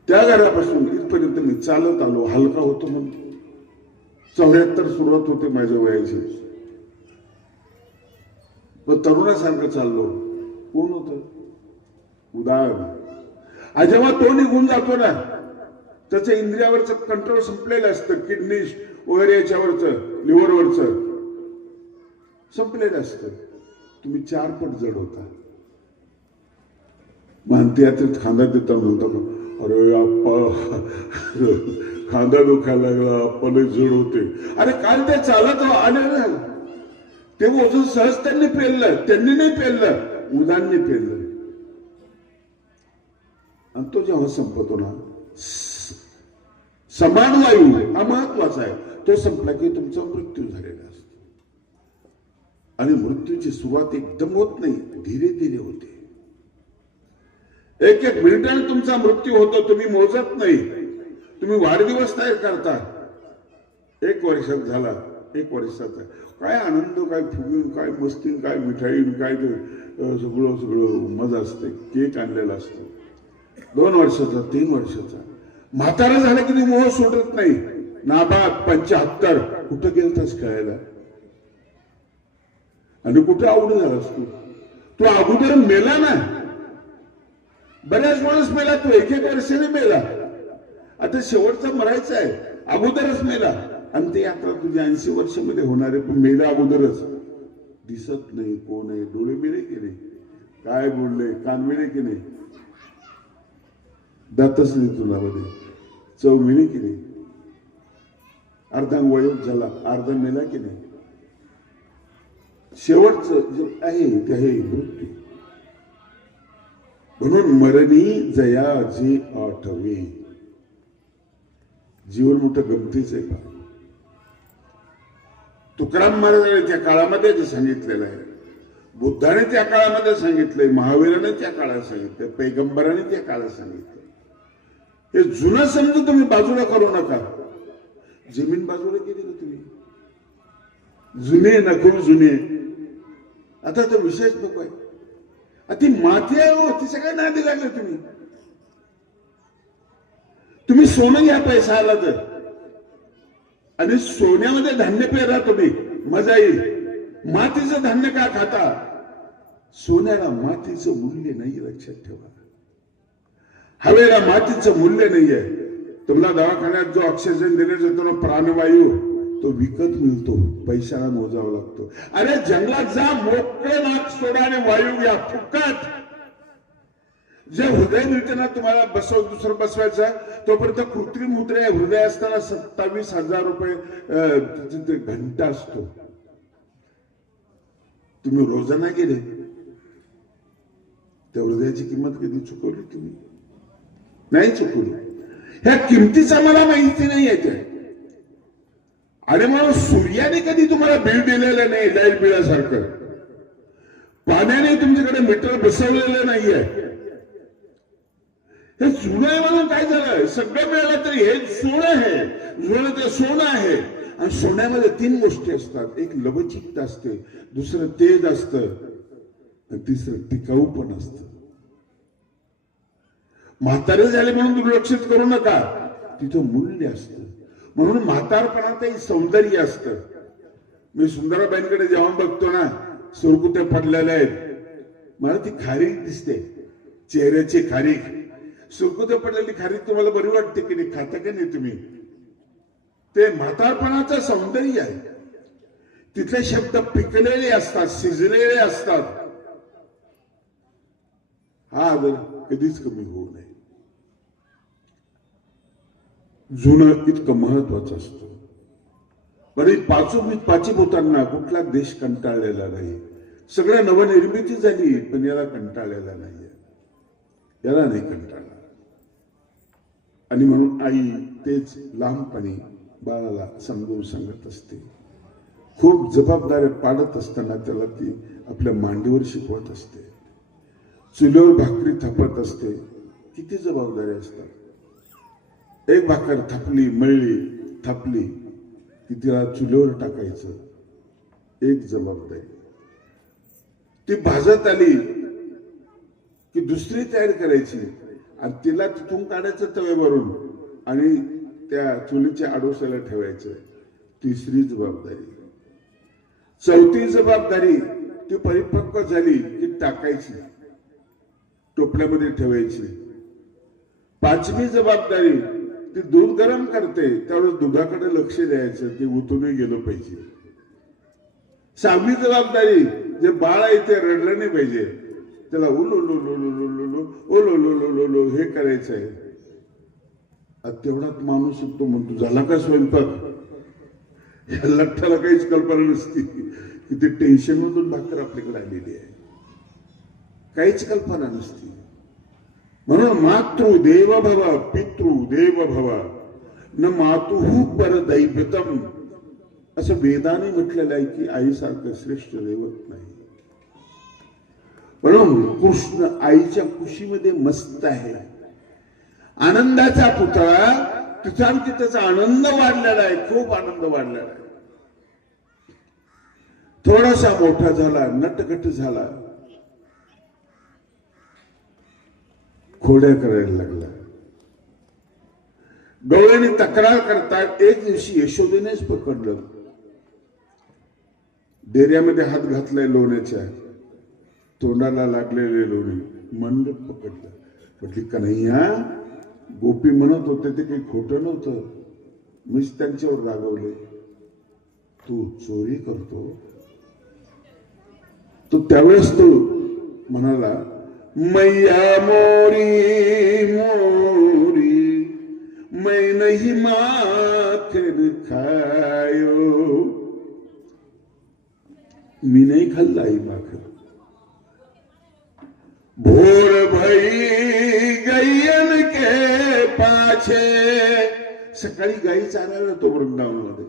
त्या घरापासून इथपर्यंत मी चालत आलो, हलका होतो म्हणतो. 74 सुरुवात होते माझ्या वयाची, पण तरुणासारखं चाललो. कोण होत, उदार. आणि जेव्हा तो निघून जातो ना, त्याचं इंद्रियावरचं कंट्रोल संपलेलं असतं, किडनी वगैरे याच्यावरचं, लिव्हरवरचं संपलेलं असतं. तुम्ही 4 पट जड होता. मानते यात्रेत खांदा देता म्हणता, अरे अप्पा खांदा दुखायला लागला, पले जड होते. अरे काल ते चालत आले ना, ते ओझं सहज त्यांनी पेललं. त्यांनी नाही पेललं, उदांनी पेललं. आणि तो जेव्हा संपतो ना, समान वायू हा महत्वाचा आहे. तो संपला की तुमचा मृत्यू झालेला असतो. आणि मृत्यूची सुरुवात एकदम होत नाही, धीरे धीरे होते. एक एक मिनिटाने तुमचा मृत्यू होतो. तुम्ही मोजत नाही. तुम्ही वाढदिवस तयार करता. 1 वर्षात झाला, 1 वर्षाचा काय आनंद, काय फुगून, काय मस्ती, काय मिठाई, काय सगळं सगळं मजा असते. केक आणलेला असतो. 2 वर्षाचा, 3 वर्षाचा. म्हातारा झाला की मोह सोडत नाही. नाबाद 75 कुठं गेलतास खेळायला आणि कुठं आवड झालास तू. तो अगोदर मेला ना, बऱ्याच माणूस मेला. तो 1-1 वर्षाने मेला. आता शेवटचा मरायचा आहे, अगोदरच मेला. आणि ते आता तुझ्या 80 वर्षामध्ये होणारे, पण मेला अगोदरच. दिसत नाही कोण आहे, डोळे मिळे की नाही, काय बोलले, कान मिळे की नाही, दातच नाही तुलामध्ये, चव मिळे की नाही, अर्धा वयोग झाला, अर्धा मेला की नाही. शेवटचं जे आहे ते आहे मृत्यू. म्हणून मरणी जया जे आठवे. जीवन मोठं गमतीच आहे का. तुकाराम महाराजांनी त्या काळामध्ये जे सांगितलेलं आहे, बुद्धाने त्या काळामध्ये सांगितलंय, महावीराने त्या काळात सांगितलं, पैगंबराने त्या काळात सांगितलं. हे जुनं समजून तुम्ही बाजूला करू नका. जमीन बाजूला केली ना तुम्ही, जुने नको जुने. आता तर विशेष नको आहे. ती माती आहे हो, ती सगळ्या नादी लागले. तुम्ही सोनं घ्या पैसा आला तर, आणि सोन्यामध्ये धान्य पेरा तुम्ही, मजा येईल. मातीचं धान्य का खाता. सोन्याला मातीचं मूल्य नाही, लक्षात ठेवा. हवेला मातीचं मूल्य नाहीये. तुम्हाला दवाखान्यात जो ऑक्सिजन दिले जातो ना, प्राणवायू, तो विकत मिळतो, पैशाला मोजावा लागतो. अरे जंगलात जा, मोकळे नाक सोडा आणि वायू घ्या फुकट. जे हृदय मिळते ना तुम्हाला, दुसरं बसवायचं, तोपर्यंत कृत्रिम हृदय हृदय असताना 27,000 रुपये घंटा असतो. तुम्ही रोजाना गेले, त्या हृदयाची किंमत कधी चुकवली तुम्ही? नाही चुकवली. ह्या किमतीचा मला माहिती नाही येते. आणि म्हणून सूर्याने कधी तुम्हाला बिल दिलेलं नाही, लाईट बिलासारखं. पाण्याने तुमच्याकडे मीटर बसवलेलं नाहीये. हे जुनं आहे म्हणून काय झालं, सगळं मिळालं तरी हे सोनं आहे. जुनं ते सोनं आहे. आणि सोन्यामध्ये 3 गोष्टी असतात. एक लवचिकता असते, दुसरं तेज असतं, आणि तिसरं टिकाऊ पण असतं. म्हातारे झाले म्हणून दुर्लक्षित करू नका, तिथं मूल्य असतं. म्हणून म्हातारपणातही सौंदर्य असतं. मी सुंदराबाईंकडे जेव्हा बघतो ना, सुरकुत्या पडलेल्या आहेत, मला ती खारीक दिसते, चेहऱ्याची खारीक. सुरकुत्या पडलेली खारीक तुम्हाला बरी वाटते की नाही, खाता का नाही तुम्ही? ते म्हातारपणाचं सौंदर्य आहे. तिथले शब्द पिकलेले असतात, शिजलेले असतात. हा आदर कधीच कमी होऊ नये. जुनं इतकं महत्वाचं असतं. पण पाचीभूतांना कुठला देश कंटाळलेला नाही. सगळ्या नवनिर्मिती झाली, पण याला कंटाळलेला नाहीये, याला नाही कंटाळला. आणि म्हणून आई तेच लहानपणी बाळाला समजून सांगत असते. खूप जबाबदाऱ्या पाडत असताना त्याला ती आपल्या मांडीवर शिकवत असते. चुलीवर भाकरी थापत असते. किती जबाबदारी असतात. एक भाकर थापली, मळली, थापली की तिला चुलीवर टाकायचं, एक जबाबदारी. ती भाजत आली की दुसरी तयार करायची आणि तिला तिथून काढायचं तव्यावरून आणि त्या चुलीच्या आडोशाला ठेवायचं, तिसरी जबाबदारी. चौथी जबाबदारी, ती परिपक्व झाली की टाकायची, टोपल्यामध्ये ठेवायची. पाचवी जबाबदारी, ती दूध गरम करते त्यावेळेस दुधाकडे लक्ष द्यायचं, ते उतूनही गेलं पाहिजे. सहावी जबाबदारी, जे बाळ आहे ते रडलं नाही पाहिजे, त्याला उलो low low low low low low low low low low low हे करायचं आहे. तेवढाच माणूस तो म्हणतो झाला का स्वयंपाक. या लठ्ठाला काहीच कल्पना नसती की ते टेन्शन मधून भाकर आपल्याकडे आलेली आहे, काहीच कल्पना नसती. म्हणून मातृदेव भव पितृदेव भव न मातुः परदैवतम असं वेदाने म्हटलेलं आहे की आईसारखं श्रेष्ठ दैवत नाही. म्हणून कृष्ण आईच्या कुशीमध्ये मस्त आहे. आनंदाचा पुतळा तिचा आणखी त्याचा आनंद वाढलेला आहे, खूप आनंद वाढलेला आहे. थोडासा मोठा झाला, नटखट झाला, खोड्या करायला लागला, डोळ्याने तक्रार करतात. एक दिवशी यशोदेनेच पकडलं, डेऱ्यामध्ये हात घातलाय लोण्याच्या, तोंडाला लागलेले लोणी मंडप पकडलं. म्हटली कन्हैया, गोपी म्हणत होते ते काही खोटं नव्हतं, मीच त्यांच्यावर रागवले, तू चोरी करतो. तो त्यावेळेस तो म्हणाला मैया मोरी मोरी मैं नहीं माखन खायो. मी नाही खाल्ला आई माखन. भोर भई गैयन के पाछे, सकाळी गाई चारायला येतो वृंदावनमध्ये,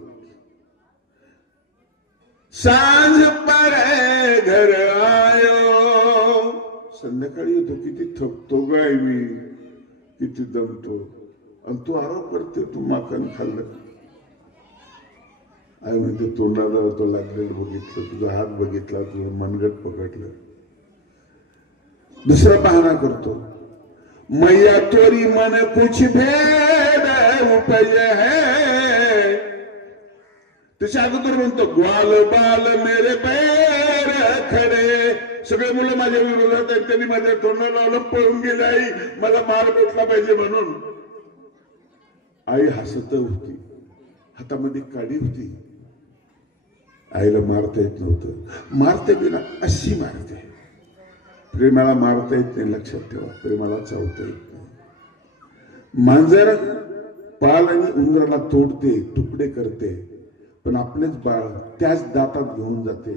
सांझ परे घर आयो, संध्याकाळी येतो. किती थकतो गाय मी, किती दमतो, आणि तू आरोप करते तू माखन खाल्लं. आई म्हणते तोंडाला तो लागलेलं बघितलं, तुझा हात बघितला, तुझं मनगट पकडलं. दुसरा बहाना करतो, मैया तोरी मन कुछ भेद उपज है. त्याच्या अगोदर म्हणतो ग्वाल बाल मेरे पैर खडे, सगळे मुलं माझ्या विरोधात आहेत, त्यांनी माझ्या तोंडाला लावलं, पळून गेले आई, मला मार भेटला पाहिजे म्हणून. आई हसत होती, हातामध्ये काडी होती. आईला मारता येत नव्हतं. मारते बिना अशी मारते. प्रेमाला मारता येत नाही, लक्षात ठेवा, प्रेमाला चावता येत नाही. मांजर पाल आणि उंदराला तोडते, तुकडे करते, पण आपलेच बाळ त्याच दातात घेऊन जाते.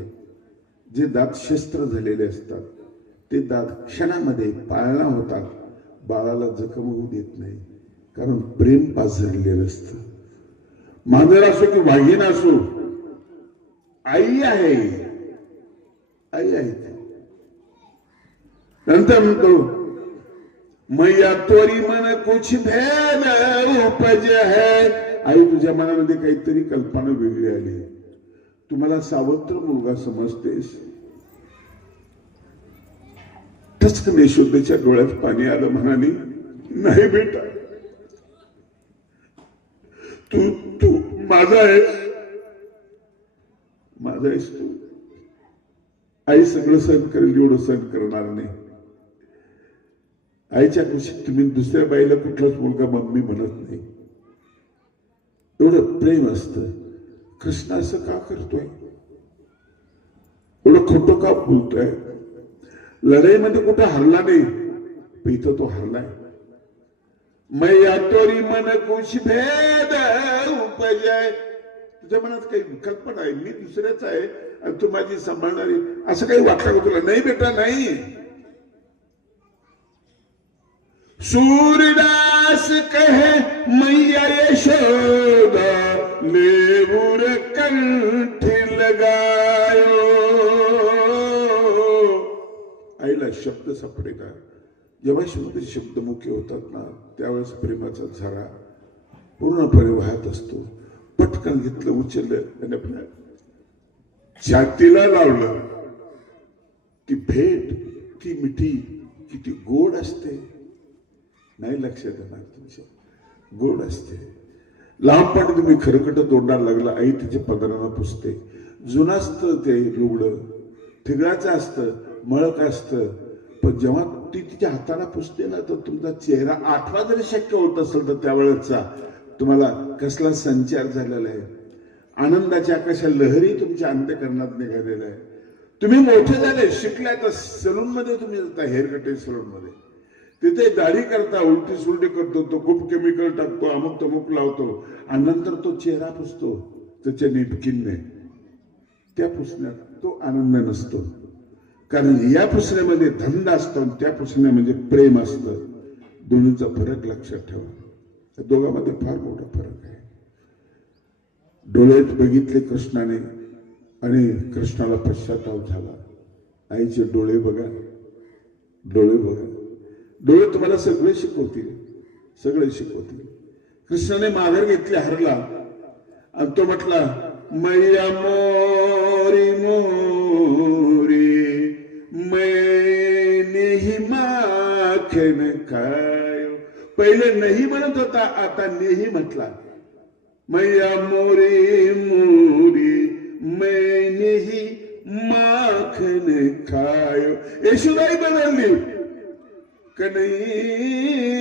जे दात शस्त्र झालेले असतात ते दात क्षणामध्ये पाळणा होतात, बाळाला जखम होऊ देत नाही, कारण प्रेम पाझरलेलं असतं. मांजर असो की वाघीण असो, आई आहे, आई आहे. नंतर म्हणतो मैया तोरी मन कुछ भेद उपज है. आई तुझ्या मनामध्ये काहीतरी कल्पना वेगळी आली, तुम्हाला सावत्र मुलगा समजतेस. टचकन यशोदेच्या डोळ्यात पाणी आलं, म्हणाली नाही बेटा, तू तू माझा आहेस, माझा आहेस तू. आई सगळं सहन करेल, एवढं सहन करणार नाही. आईच्या कुशीत तुम्ही दुसऱ्या बाईला कुठलाच मुलगा मम्मी म्हणत नाही, एवढं प्रेम असतं. कृष्ण असं का करतोय, एवढं खोटं का बोलतोय. लढाईमध्ये कुठं हरला नाही, पण इथं तो हरलाय. मैया तोरी मन कुछ भेद उपजय. तुझ्या मनात काही कल्पना आहे, मी दुसऱ्याच आहे आणि तू माझी सांभाळणारी, असं काही वाटलं का तुला. नाही बेटा नाही. सूरदास कहे मैया यशोदा लेबुर कंठ लगायो. आईला शब्द सापडेना. जेव्हा शब्द मुख्य होतात ना, त्यावेळेस प्रेमाचा झरा पूर्णपणे वाहत असतो. पटकन घेतलं, उचललं आणि आपल्या छातीला लावलं. ती भेट, ती मिठी किती गोड असते, नाही लक्षात येणार तुमच्या. गोड असते. लहानपणी तुम्ही खरकट तोंडाला लागला, आई तिच्या पदराला पुसते. जुनं असतं ते लुगडं, ठिगळाचं असतं, मळक असतं, पण जेव्हा ती तिच्या हाताला पुसते ना, तर तुमचा चेहरा आठवा जरी शक्य होत असेल तर त्यावेळेचा तुम्हाला कसला संचार झालेला आहे. आनंदाच्या कशा लहरी तुमच्या अंतःकरणात निघालेल्या आहे. तुम्ही मोठे झाले, शिकले, आता सलून मध्ये तुम्ही जाता, हेअर कटिंग सलून मध्ये, तिथे दाढी करता उलटी सुलटी करतो, तो खूप केमिकल टाकतो, अमुक तमुक लावतो आणि नंतर तो चेहरा पुसतो त्याच्या नेपकिनने. त्या पुसण्यात तो आनंद नसतो, कारण या पुसण्यामध्ये धंदा असतो आणि त्या पुसण्यामध्ये प्रेम असतं. दोन्हीचा फरक लक्षात ठेवा. त्या दोघांमध्ये फार मोठा फरक आहे. डोळ्यात बघितले कृष्णाने आणि कृष्णाला पश्चाताप झाला. आईचे डोळे बघा, डोळे बघा. डोळे तुम्हाला सगळे शिकवतील, सगळे शिकवतील. कृष्णाने माघार घेतली, हरला आणि तो म्हटला, मैया मोरी मोरी मैंने ही माखन खायो. पहिले नाही म्हणत होता, आता नेही म्हटला. मैया मोरी मोरी मैंने ही माखन खायो. यशोदाई बदलली. कन्हैया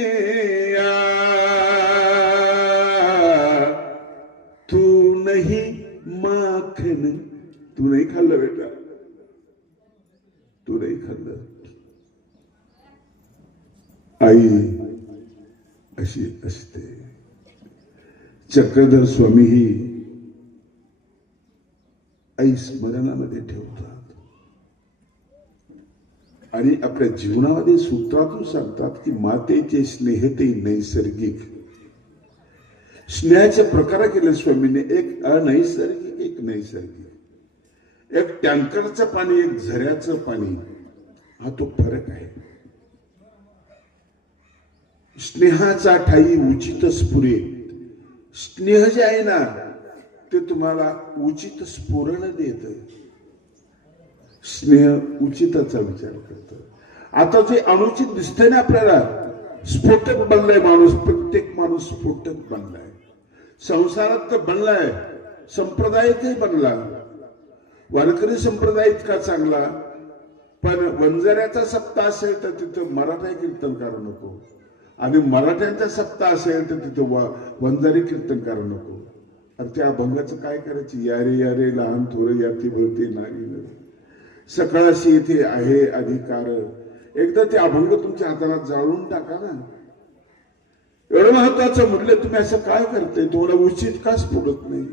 तू नहीं माखन, तू नहीं खाल्लं बेटा, तू नाही खाल्लं. आई अशी असते. चक्रधर स्वामी ही आई स्मरणामध्ये ठेवतात आणि आपल्या जीवनामध्ये सूत्रातून सांगतात की मातेचे स्नेह ते नैसर्गिक. स्नेहाचे प्रकार केले स्वामीने, एक अनैसर्गिक एक नैसर्गिक. एक टँकरचं पाणी, एक झऱ्याचं पाणी, हा तो फरक आहे. स्नेहाचा ठाई उचितच पुरे. स्नेह जे आहे ना ते तुम्हाला उचित स्फुरण देत. स्नेह उचिताचा विचार करत. आता जे अनुचित दिसतंय ना आपल्याला, स्फोटक बनलाय माणूस. प्रत्येक माणूस स्फोटक बनलाय. संसारात तर बनलाय, संप्रदायातही बनला. वारकरी संप्रदाय इतका चांगला, पण वंजाऱ्याचा सप्ताह असेल तर तिथं मराठा कीर्तनकार नको, आणि मराठ्यांचा सप्ताह असेल तर तिथं वंजारी कीर्तनकार नको. अरे त्या अभंगाचं काय करायचं? यारे यारे लहान थोर याती भरते नाही, सकाळशी येथे आहे अधिकार. एकदा ते अभंग तुमच्या हाताला जाळून टाका ना. एवढं महत्वाचं म्हटलं, तुम्ही असं काय करताय? तुम्हाला उचित का स्फुरत नाही?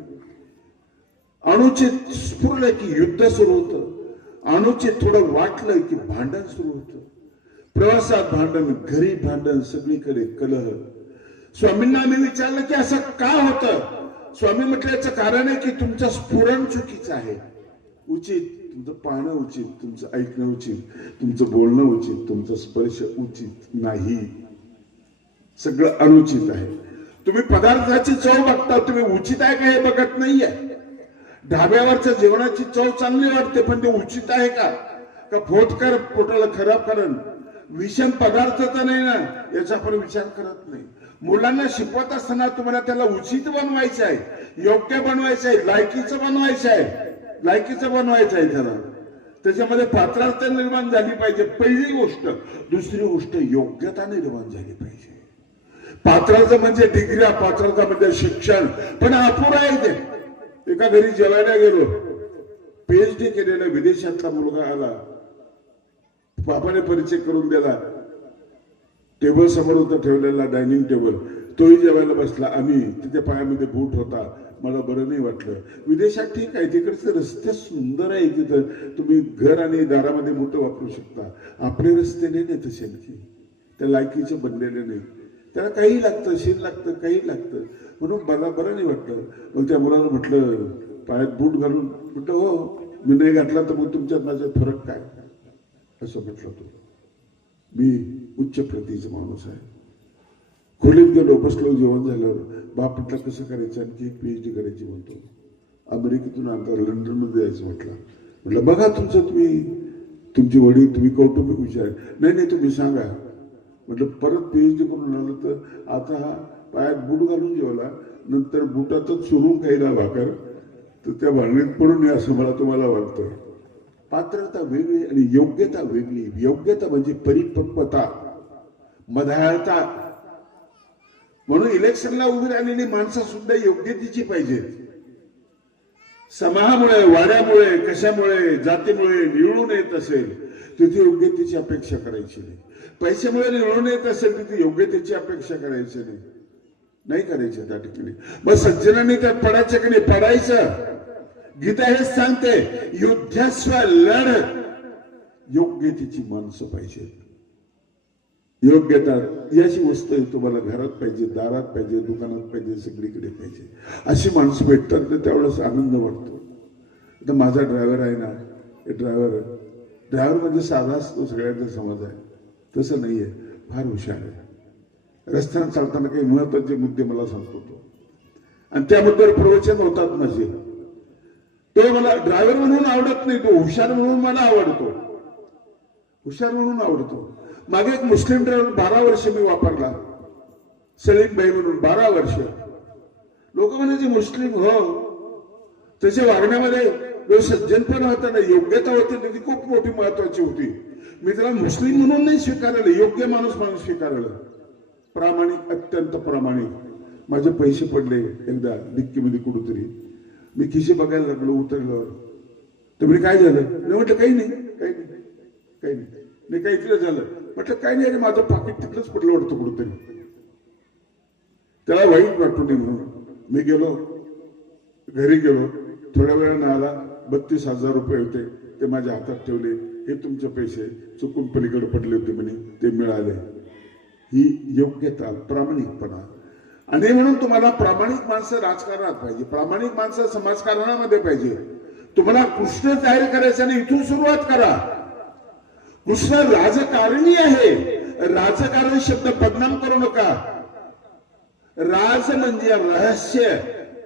अनुचित स्फुरलं की युद्ध सुरू होतं, अनुचित थोडं वाटलं की भांडण सुरू होतं. प्रवासात भांडण, घरी भांडण, सगळीकडे कलह. स्वामींना मी विचारलं की असं का होतं? स्वामी म्हटलं याचं कारण आहे की तुमचं स्फुरण चुकीचं आहे. उचित तुमचं पाहणं उचित, तुमचं ऐकणं उचित, तुमचं बोलणं उचित, तुमचा स्पर्श उचित नाही, सगळं अनुचित आहे. तुम्ही पदार्थाची चव बघता, तुम्ही उचित आहे का हे बघत नाहीये. ढाब्यावरच्या जेवणाची चव चांगली वाटते, पण ते उचित आहे का? फोटकर पोटाला खराब करण, विषम पदार्थ तर नाही ना, याचा आपण विचार करत नाही. मुलांना शिकवत असताना तुम्हाला त्याला उचित बनवायचं आहे, योग्य बनवायचं आहे, लायकीचं बनवायचं आहे, लायकीचं बनवायचं आहे. त्याला त्याच्यामध्ये पात्रता निर्माण झाली पाहिजे, पहिली गोष्ट. दुसरी गोष्ट, योग्यता निर्माण झाली पाहिजे. पात्रता म्हणजे डिग्र्या, पात्रता म्हणजे शिक्षण, पण अपुरा आहे ते. एका घरी जेवायला गेलो, पीएचडी केलेला विदेशातला मुलगा आला, बापाने परिचय करून दिला. टेबल समोर होता ठेवलेला, डायनिंग टेबल. तोही जेवायला बसला. आम्ही तिच्या पायामध्ये बूट होता, मला बरं नाही वाटलं. विदेशात ठीक आहे, तिकडचे रस्ते सुंदर आहे, तिथं तुम्ही घर आणि दारामध्ये बूट वापरू शकता. आपले रस्ते नाही तसे, आणखी त्या लायकीचे बनलेले नाही. त्याला काही लागतं, शीर लागतं, काही लागतं, म्हणून मला बरं नाही वाटलं. मग त्या मुलाला म्हटलं, पायात बूट घालून. म्हटलं हो, मी नाही घातला तर मग तुमच्यात माझ्यात फरक काय? असं म्हटलं. तो मी उच्च प्रतीचा माणूस आहे. खोलीत गेलो, बसलो, जेवण झालं. बाप म्हटलं कसं करायचं? आणखी एक पीएचडी करायची म्हणतो. अमेरिकेतून आता लंडनमध्ये जायचं म्हटलं. म्हटलं बघा तुमचं, तुमची वडील, तुम्ही कौटुंबिक विचार. नाही तुम्ही सांगा. म्हटलं परत पीएचडी करून आलं तर आता हा पायात बूट घालून जेवला, नंतर बुटातच चुरून खायला भाकर, तर त्या भांडणीत पडून नये असं मला तुम्हाला वाटतं. पात्रता वेगळी आणि योग्यता वेगळी. योग्यता म्हणजे परिपक्वता, मधाळता. म्हणून इलेक्शनला उभी राहिलेली माणसं सुद्धा योग्यतेची पाहिजेत. समाहामुळे, वाड्यामुळे, कशामुळे, जातीमुळे निवडून येत असेल तिथे योग्यतेची अपेक्षा करायची नाही. पैशामुळे निवडून येत असेल तिथे योग्यतेची अपेक्षा करायची नाही करायची त्या ठिकाणी. मग सज्जनांनी त्यात पडायचं की नाही? पडायचं. गीता हेच सांगते, युद्धास्व लढ. योग्यतेची माणसं पाहिजे. योग्यता याची वस्तू तुम्हाला घरात पाहिजे, दारात पाहिजे, दुकानात पाहिजे, सगळीकडे पाहिजे. अशी माणसं भेटतात तर त्यावेळेस आनंद वाटतो. आता माझा ड्रायव्हर आहे ना, ड्रायव्हर म्हणजे साधा असतो, सगळ्यांचा समाज आहे तसं नाहीये. फार हुशार आहे. रस्त्याने चालताना काही महत्वाचे मुद्दे मला सांगतो तो, आणि त्या मुद्द्यावर प्रवचन होतात माझे. तो मला ड्रायव्हर म्हणून आवडत नाही, तो हुशार म्हणून मला आवडतो. हुशार म्हणून आवडतो. मागे एक मुस्लिम ड्रायव्हर 12 वर्ष मी वापरला, सलीम भाई म्हणून. 12 वर्ष. लोक म्हणायचे मुस्लिम, हो. त्याच्या वागण्यामध्ये जो सज्जनपणा होता ना, योग्यता होती ना, ती खूप मोठी महत्वाची होती. मी त्याला मुस्लिम म्हणून नाही स्वीकारलं, योग्य माणूस म्हणून स्वीकारलं. प्रामाणिक, अत्यंत प्रामाणिक. माझे पैसे पडले एकदा डिक्कीमध्ये कुठेतरी. मी खिशे बघायला लागलो उतरल्यावर. तर मी काय झालं? मी म्हटलं काही नाही. नाही काहीतरी झालं. म्हटलं काही नाही, अरे माझं पाकिट तिकडंच पडलं वाटतं कुठेतरी. त्याला वाईट वाटू नये म्हणून मी गेलो, घरी गेलो. थोड्या वेळानं आला. 32,000 रुपये होते, ते माझ्या हातात ठेवले. हे तुमचे पैसे चुकून पलीकडे पडले होते म्हणे, ते मिळाले. ही योग्यता, प्रामाणिकपणा. आणि म्हणून तुम्हाला प्रामाणिक माणसं राजकारणात पाहिजे, प्रामाणिक माणसं समाजकारणामध्ये पाहिजे. तुम्हाला कृष्ण जाहीर करायचं नाही, इथून सुरुवात करा. कृष्ण राजकारणी आहे. राजकारण शब्द बदनाम करू नका. राज म्हणजे रहस्य,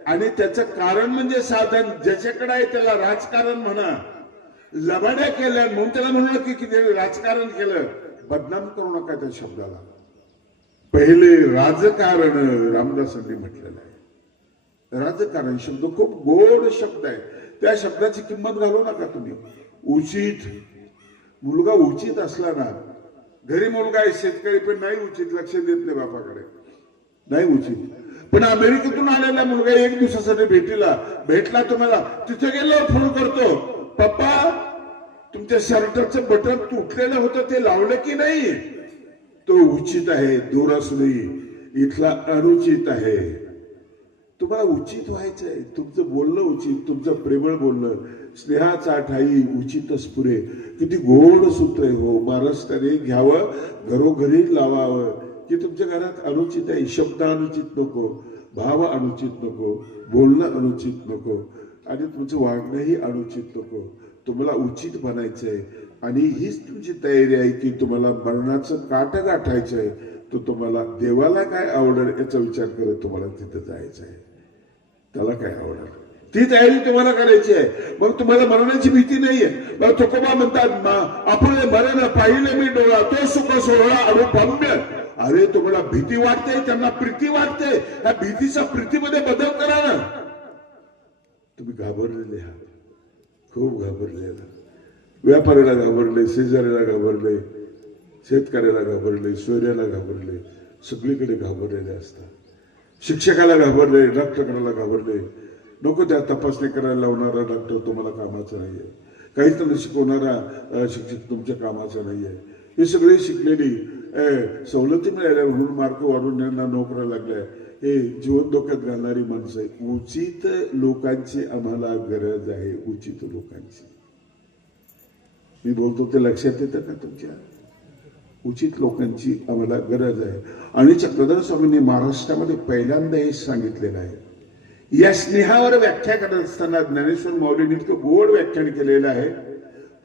आणि त्याचं कारण म्हणजे साधन. ज्याच्याकडे आहे त्याला राजकारण म्हणा. लबाड्या केल्या म्हणून त्याला म्हणू की त्याने राजकारण केलं. बदनाम करू नका त्या शब्दाला. पहिले राजकारण रामदासांनी म्हटलेलं आहे. राजकारण शब्द खूप गोड शब्द आहे. त्या शब्दाची किंमत घालू नका तुम्ही. उचित. मुलगा उचित असला ना, घरी मुलगा आहे शेतकरी पण नाही उचित, लक्ष देत नाही बापाकडे, नाही उचित. पण अमेरिकेतून आलेला मुलगा 1 दिवसासाठी भेटला तुम्हाला, तिथे गेल्यावर फोन करतो, पप्पा तुमच्या शर्टाचं बटन तुटलेलं होतं ते लावलं की नाही? तो उचित आहे, दूर असू दे. इथला अनुचित आहे. तुम्हाला उचित व्हायचंय. तुमचं बोलणं उचित, तुमचं प्रेमळ बोलणं. स्नेहाचा ठाई उचितच पुरे. किती गोड सूत्र आहे हो. महाराष्ट्राने घ्यावं, घरोघरी लावावं. की तुमच्या घरात अनुचित आहे, शब्द अनुचित नको, भाव अनुचित नको, बोलणं अनुचित नको, आणि तुमचं वागणंही अनुचित नको. तुम्हाला उचित बनायचंय. आणि हीच तुमची तयारी आहे की तुम्हाला मरणाचं काट गाठायचंय. तो तुम्हाला देवाला काय आवडेल याचा विचार करत तुम्हाला तिथे जायचं आहे. त्याला काय आवडेल ती तयारी तुम्हाला करायची आहे. मग तुम्हाला मरणाची भीती नाहीये. मग तुकोबा म्हणतात, आपण मरण पाहिले मी डोळा, तो सुख सोहळा अनुपम्य. अरे तुम्हाला भीती वाटते, त्यांना प्रीती वाटते. या भीतीच्या प्रीतीमध्ये बदल करा ना. तुम्ही घाबरलेले आहात, खूप घाबरलेला. व्यापाऱ्याला घाबरले, शेजाऱ्याला घाबरले, शेतकऱ्याला घाबरले, सोयऱ्याला घाबरले, सगळीकडे घाबरलेले असतात. शिक्षकाला घाबरले, डॉक्टरला घाबरले. नको त्या तपासणी करायला लावणारा डॉक्टर तुम्हाला कामाचा नाहीये. काहीच न शिकवणारा शिक्षक तुमच्या कामाचा नाहीये. हे सगळे शिकलेली सवलती मिळाल्या म्हणून मार्क वाढून यांना नोकऱ्या लागल्या, हे जीवन धोक्यात घालणारी माणसं आहे. उचित लोकांची आम्हाला गरज आहे, उचित लोकांची. मी बोलतो ते लक्षात येतं का तुमच्या? उचित लोकांची आम्हाला गरज आहे. आणि चक्रधर स्वामींनी महाराष्ट्रामध्ये पहिल्यांदा हे सांगितलेलं आहे. या स्नेहावर व्याख्या करत असताना ज्ञानेश्वर माऊलींनी इतकं गोड व्याख्यान केलेलं आहे.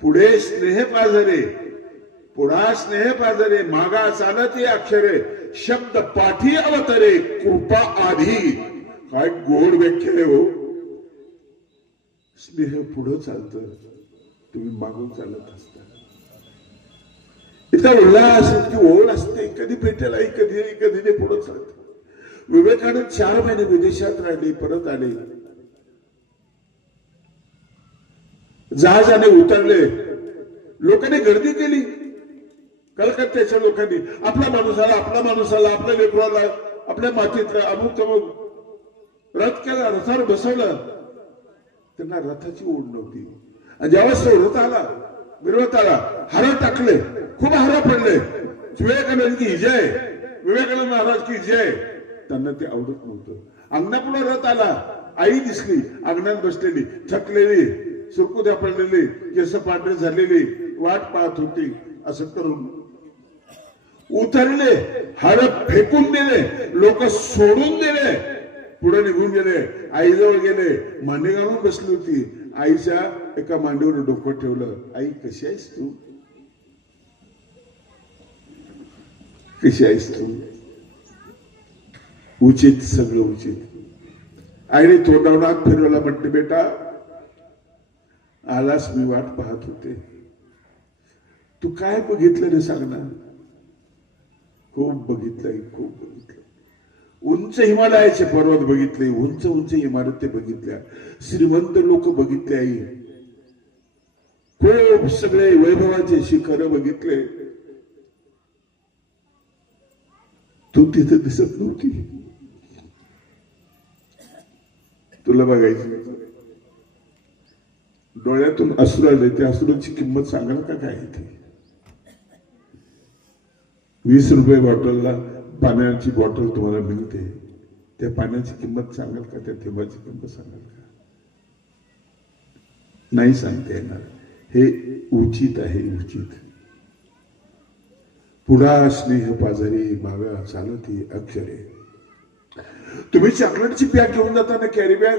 पुढे स्नेह पाझरे, पुढा स्नेह पाझरे, मागा चालते अक्षरे, शब्द पाठी अवतरे, कृपा आधी. काय गोड व्याख्या आहे हो. स्नेह पुढं चालतं, तुम्ही मागून चालत असता. इतका उल्हास, इतकी ओढ असते. कधी भेटेल आई, कधी ते पुढं चालत. विवेकानंद 4 महिने विदेशात राहिले, परत आले. जहाजाने उतरले, लोकांनी गर्दी केली. कलकत्त्याच्या लोकांनी आपला माणूस आला, आपल्या लेकराला, आपल्या मातीतला अमुक रथ केला, रथावर बसवलं. त्यांना रथाची ओढ नव्हती. आणि ज्यावेळेस तो रथ आला, गिरवत आला, हार टाकले, खूप हार पडले. विवेकानंद की जय, विवेकानंद महाराज की जय. त्यांना ते आवडत नव्हतं. अंगणापुढे रथ आला, आई दिसली अंगणात बसलेली, थकलेली, सुरकुत्या पडलेली, केस पांढरे झालेली, वाट पाहत होती. असं करून उतरले, हार फेकून दिले, लोक सोडून दिले, पुढे निघून गेले. आईजवळ गेले, मांडी घालून बसली होती. आईच्या एका मांडीवर डोकं ठेवलं. आई कशी आहेस तू, कशी आहेस तू? उचित, सगळं उचित. आईने तोंडावर हात फिरवला, म्हटले बेटा आलास, मी वाट पाहत होते. तू काय बघितलं रे सांग ना. खूप बघितलंय, खूप बघितलं. उंच हिमालयाचे पर्वत बघितले, उंच उंच इमारती बघितल्या, श्रीमंत लोक बघितले आई, खूप सगळे वैभवाचे शिखर बघितले. तू तिथे दिसत नव्हती. तुला बघायची, डोळ्यातून अश्रू आले. त्या अश्रूची किंमत सांगाल का काय ती? 20 रुपये बॉटलला पाण्याची बॉटल तुम्हाला मिळते, त्या पाण्याची किंमत सांगाल का? त्या थेंबाची किंमत सांगाल का? नाही सांगता येणार. हे उचित आहे, उचित. पुढा स्नेह पाजारी, मागा चालती अक्षरे. तुम्ही चॉकलेटची बॅग घेऊन जाताना, कॅरी बॅग,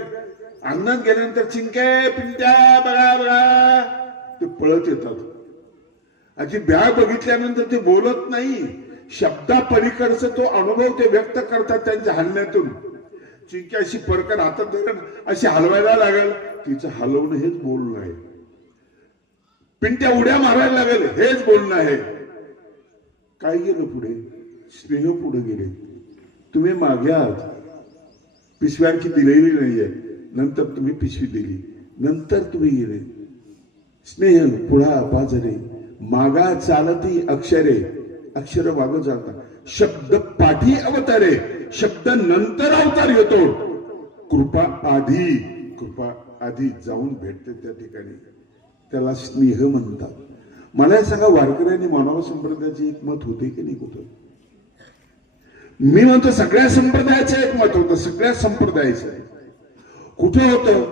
अंगणात गेल्यानंतर चिंके पिंट्या बघा बघा ते पळत येतात. आणि बॅग बघितल्यानंतर ते बोलत नाही, शब्दा पलीकडचा तो अनुभव ते व्यक्त करतात त्यांच्या हलण्यातून. चिंकी अशी पडकन हातात धरून अशी हलवायला लागेल, तिचं हलवणं हेच बोलणं आहे. पिंट्या उड्या मारायला लागेल, हेच बोलणं आहे. काय गेलं पुढे? स्नेह पुढे गेले. तुम्ही मागे आहात, पिशवी आणखी दिलेली नाहीये, नंतर तुम्ही पिशवी दिली, नंतर तुम्ही गेले. स्नेह पुढा पाजरे, मागा चालती अक्षरे. अक्षर मागं जातात, शब्द पाठी अवतारे, शब्द नंतर अवतार येतो. कृपा आधी, कृपा आधी जाऊन भेटते त्या ठिकाणी, त्याला स्नेह म्हणतात. मला हे सांगा, वारकरी आणि मानव संप्रदायाचे एक मत होते की नाही होतं? मी म्हणतो सगळ्या संप्रदायाचं एक मत होतं, सगळ्या संप्रदायाचं. कुठं होतं?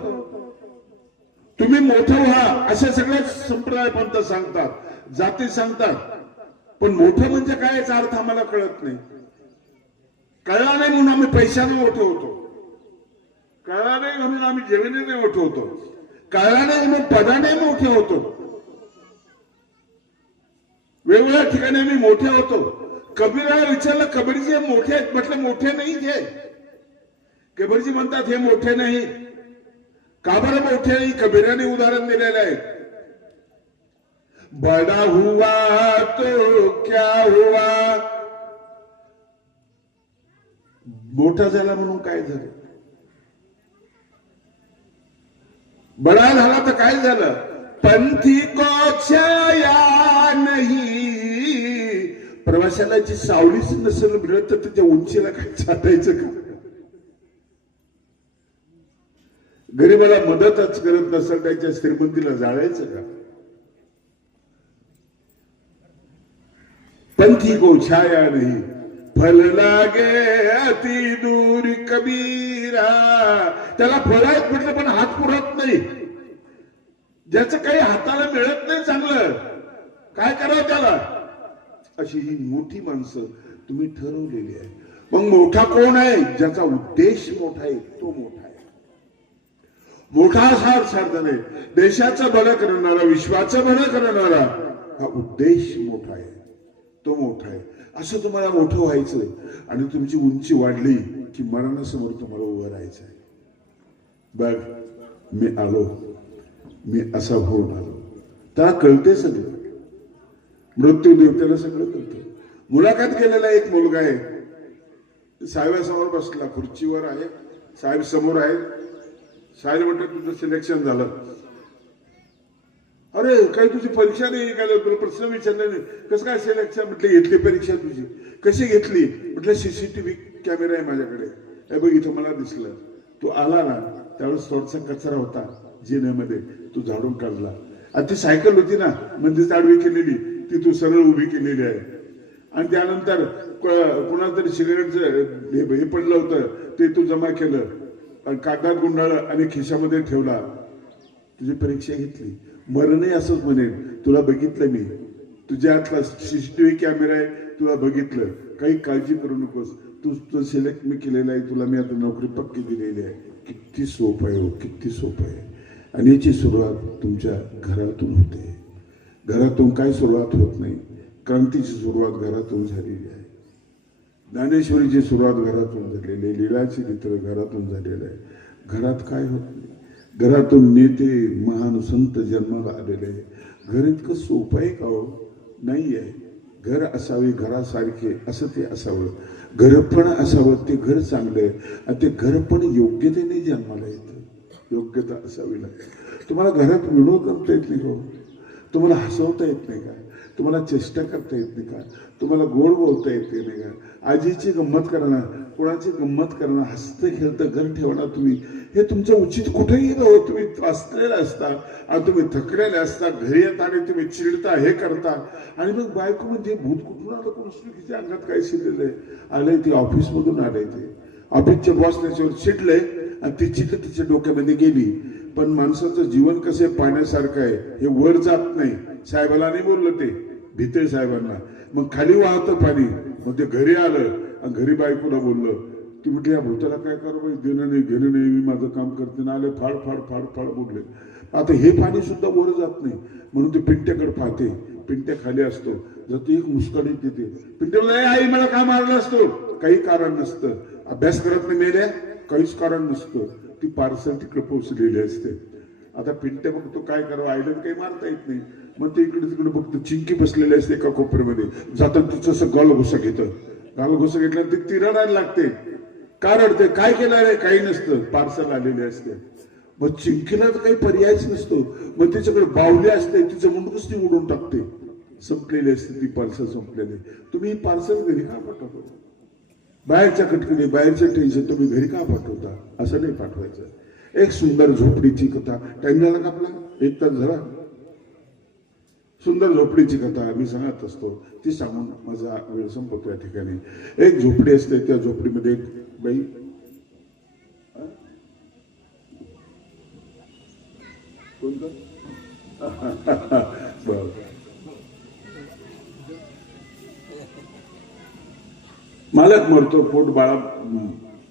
तुम्ही मोठं व्हा असे सगळे संप्रदाय पंथ सांगतात, जाती सांगतात, पण मोठं म्हणजे काय याचा अर्थ आम्हाला कळत नाही. कळला नाही म्हणून आम्ही पैशाने मोठं होतो, कळला नाही म्हणून आम्ही जमिनीने मोठं होतो, कळला नाही म्हणून पदाने मोठे होतो, वेगवेगळ्या ठिकाणी आम्ही मोठे होतो. कबीराला विचारलं, कबीरजी मोठे आहेत? म्हटलं मोठे नाही हे. कबीरजी म्हणतात हे मोठे नाही. का बरं मोठे नाही? कबीराने उदाहरण दिलेलं आहे. बड़ा हुआ तो क्या हुआ, मोठा झाला म्हणून काय झालं? बडा झाला तर काय झालं? पंथी को छाया नहीं. प्रवाशाला जी सावलीच नसेल मिळत तर त्याच्या उंचीला काय छाटायचं का? गरीबाला मदतच करत नसेल त्याच्या श्रीमंतीला जाळायचं का? पंथी को छाया नहीं, फल लागे अति दूर कबीरा. त्याला फळ आहेत म्हटलं पण हात पुरत नाही. ज्याचं काही हाताला मिळत नाही चांगलं, काय करावं त्याला? अशी ही मोठी माणसं तुम्ही ठरवलेली आहे. मग मोठा कोण आहे? ज्याचा उद्देश मोठा आहे तो मोठा आहे. मोठा असा अर्थ नाही, देशाचं भलं करणारा, विश्वाचं भलं करणारा हा उद्देश मोठा आहे, तो मोठा आहे. असं तुम्हाला मोठं व्हायचं आणि तुमची उंची वाढली की मरणासमोर तुम्हाला उभं राहायचं आहे. बघ मी आलो, मी असा होऊन आलो. त्याला कळते सगळं, मृत्यू देवतेला सगळं कळतं. मुलाखत केलेला एक मुलगा आहे, साहेबासमोर बसला, खुर्चीवर आहे, साहेब समोर आहे. साहेब म्हटलं तुझं सिलेक्शन झालं. अरे काही तुझी परीक्षा नाही, काय तुला प्रश्न विचारले नाही, कसं काय सिलेक्शन? म्हटलं घेतली परीक्षा तुझी. कशी घेतली? म्हटलं सीसीटीव्ही कॅमेरा आहे माझ्याकडे, हे बघ इथं मला दिसलं. तू आला ना त्यावेळेस थोडासा कचरा होता जिन्यामध्ये, तू झाडून काढला. आता ती सायकल होती ना मध्येच आडवी केलेली, ती तू सरळ उभी केलेली आहे. आणि त्यानंतर कोणाला तरी सिगारेटचं हे पडलं होतं, ते तू जमा केलं, कागदात गुंडाळलं आणि खिशामध्ये ठेवला. तुझी परीक्षा घेतली. मरणही असंच म्हणेल, तुला बघितलं मी, तुझ्या हातला सीसीटीव्ही कॅमेरा आहे, तुला बघितलं, काही काळजी करू नकोस, तू सिलेक्ट मी केलेलं आहे, तुला मी आता नोकरी पक्की दिलेली आहे. किती सोपं आहे हो, किती सोपं आहे. आणि याची सुरुवात तुमच्या घरातून होते. घरातून काय सुरुवात होत नाही, क्रांतीची सुरुवात घरातून झालेली आहे. ज्ञानेश्वरीची सुरुवात घरातून झालेली आहे. लीळाची चित्र घरातून झालेलं आहे. घरात काय होत नाही, घरातून नेते महान संत जन्माला आलेले आहे. घर इतकं सोपं आहे का हो? नाही आहे. घर असावे घरासारखे असं ते असावं, घर पण असावं ते घर चांगलं आहे, आणि ते घर पण योग्यतेने जन्माला येतं. योग्यता असावी लागते. तुम्हाला घरात विनोद करता येत नाही का? तुम्हाला हसवता येत नाही का? तुम्हाला चेष्टा करता येत नाही का? तुम्हाला गोड बोलता येत नाही का? आजीची गंमत करणार, कोणाची गंमत करणार, हसतं खेळतं घर ठेवणार तुम्ही, हे तुमचं उचित कुठेही नव्ह. तुम्ही त्रासलेला असता आणि तुम्ही थकलेले असता, घरी येता आणि तुम्ही चिडता, हे करता, आणि मग बायको म्हणजे भूत कुठून आलं, कोण तिच्या अंगात काय शिरलेलं आहे, आलंय ते ऑफिसमधून आलंय, ते ऑफिसच्या बॉस त्याच्यावर चिडलंय आणि ती चिड तिच्या डोक्यामध्ये गेली. पण माणसाचं जीवन कसं पाण्यासारखं आहे, हे वर जात नाही. साहेबाला नाही बोललं, ते भिते साहेबांना, मग खाली वाहतं पाणी. मग ते घरी आलं आणि घरी बायकोला बोललं. ती म्हटली, या भूताला काय करावं, देणं नाही घेणं नाही, मी माझं काम करते ना. आले फाड फाड फाड फाड बोलले. आता हे पाणी सुद्धा वर जात नाही, म्हणून ते पिंट्याकडे पाहते. पिंट्या खाली असतो, जर ती एक मुस्काडी देते. पिंट्या बोलते, आई मला का मारलं असतो? काही कारण नसतं. अभ्यास करत नाही मेल्या, काहीच कारण नसतं. ती पार्सल तिकडे पोहोचलेली असते. आता पिंट्या बघतो काय करावं, आईला काही मारता येत नाही, मग ते इकडे तिकडे बघतो. चिंकी बसलेली असते एका कोपऱ्यामध्ये. जातं तिचं असं गाल घुसा घेतं. गाल घुसा घेतल्यानंतर ती रडायला लागते. का रडते? काय केलं रे? काही नसतं, पार्सल आलेले असते. मग चिंकीला तर काही पर्यायच नसतो. मग तिच्याकडे बावली असते, तिचं मुंडकच ती उडून टाकते. संपलेली असते ती पार्सल, संपलेली. तुम्ही पार्सल घरी का पाठवतो? बाहेरच्या कटकडी, बाहेरच्या टेन्शन तुम्ही घरी का पाठवता? असं नाही पाठवायचं. एक सुंदर झोपडीची कथा. टाइम झाला का आपला? 1 तास झाला. सुंदर झोपडीची कथा मी सांगत असतो, ती सांगून माझा वेळ संपतो. या ठिकाणी एक झोपडी असते, त्या झोपडीमध्ये एक बाई, मालक मरतो,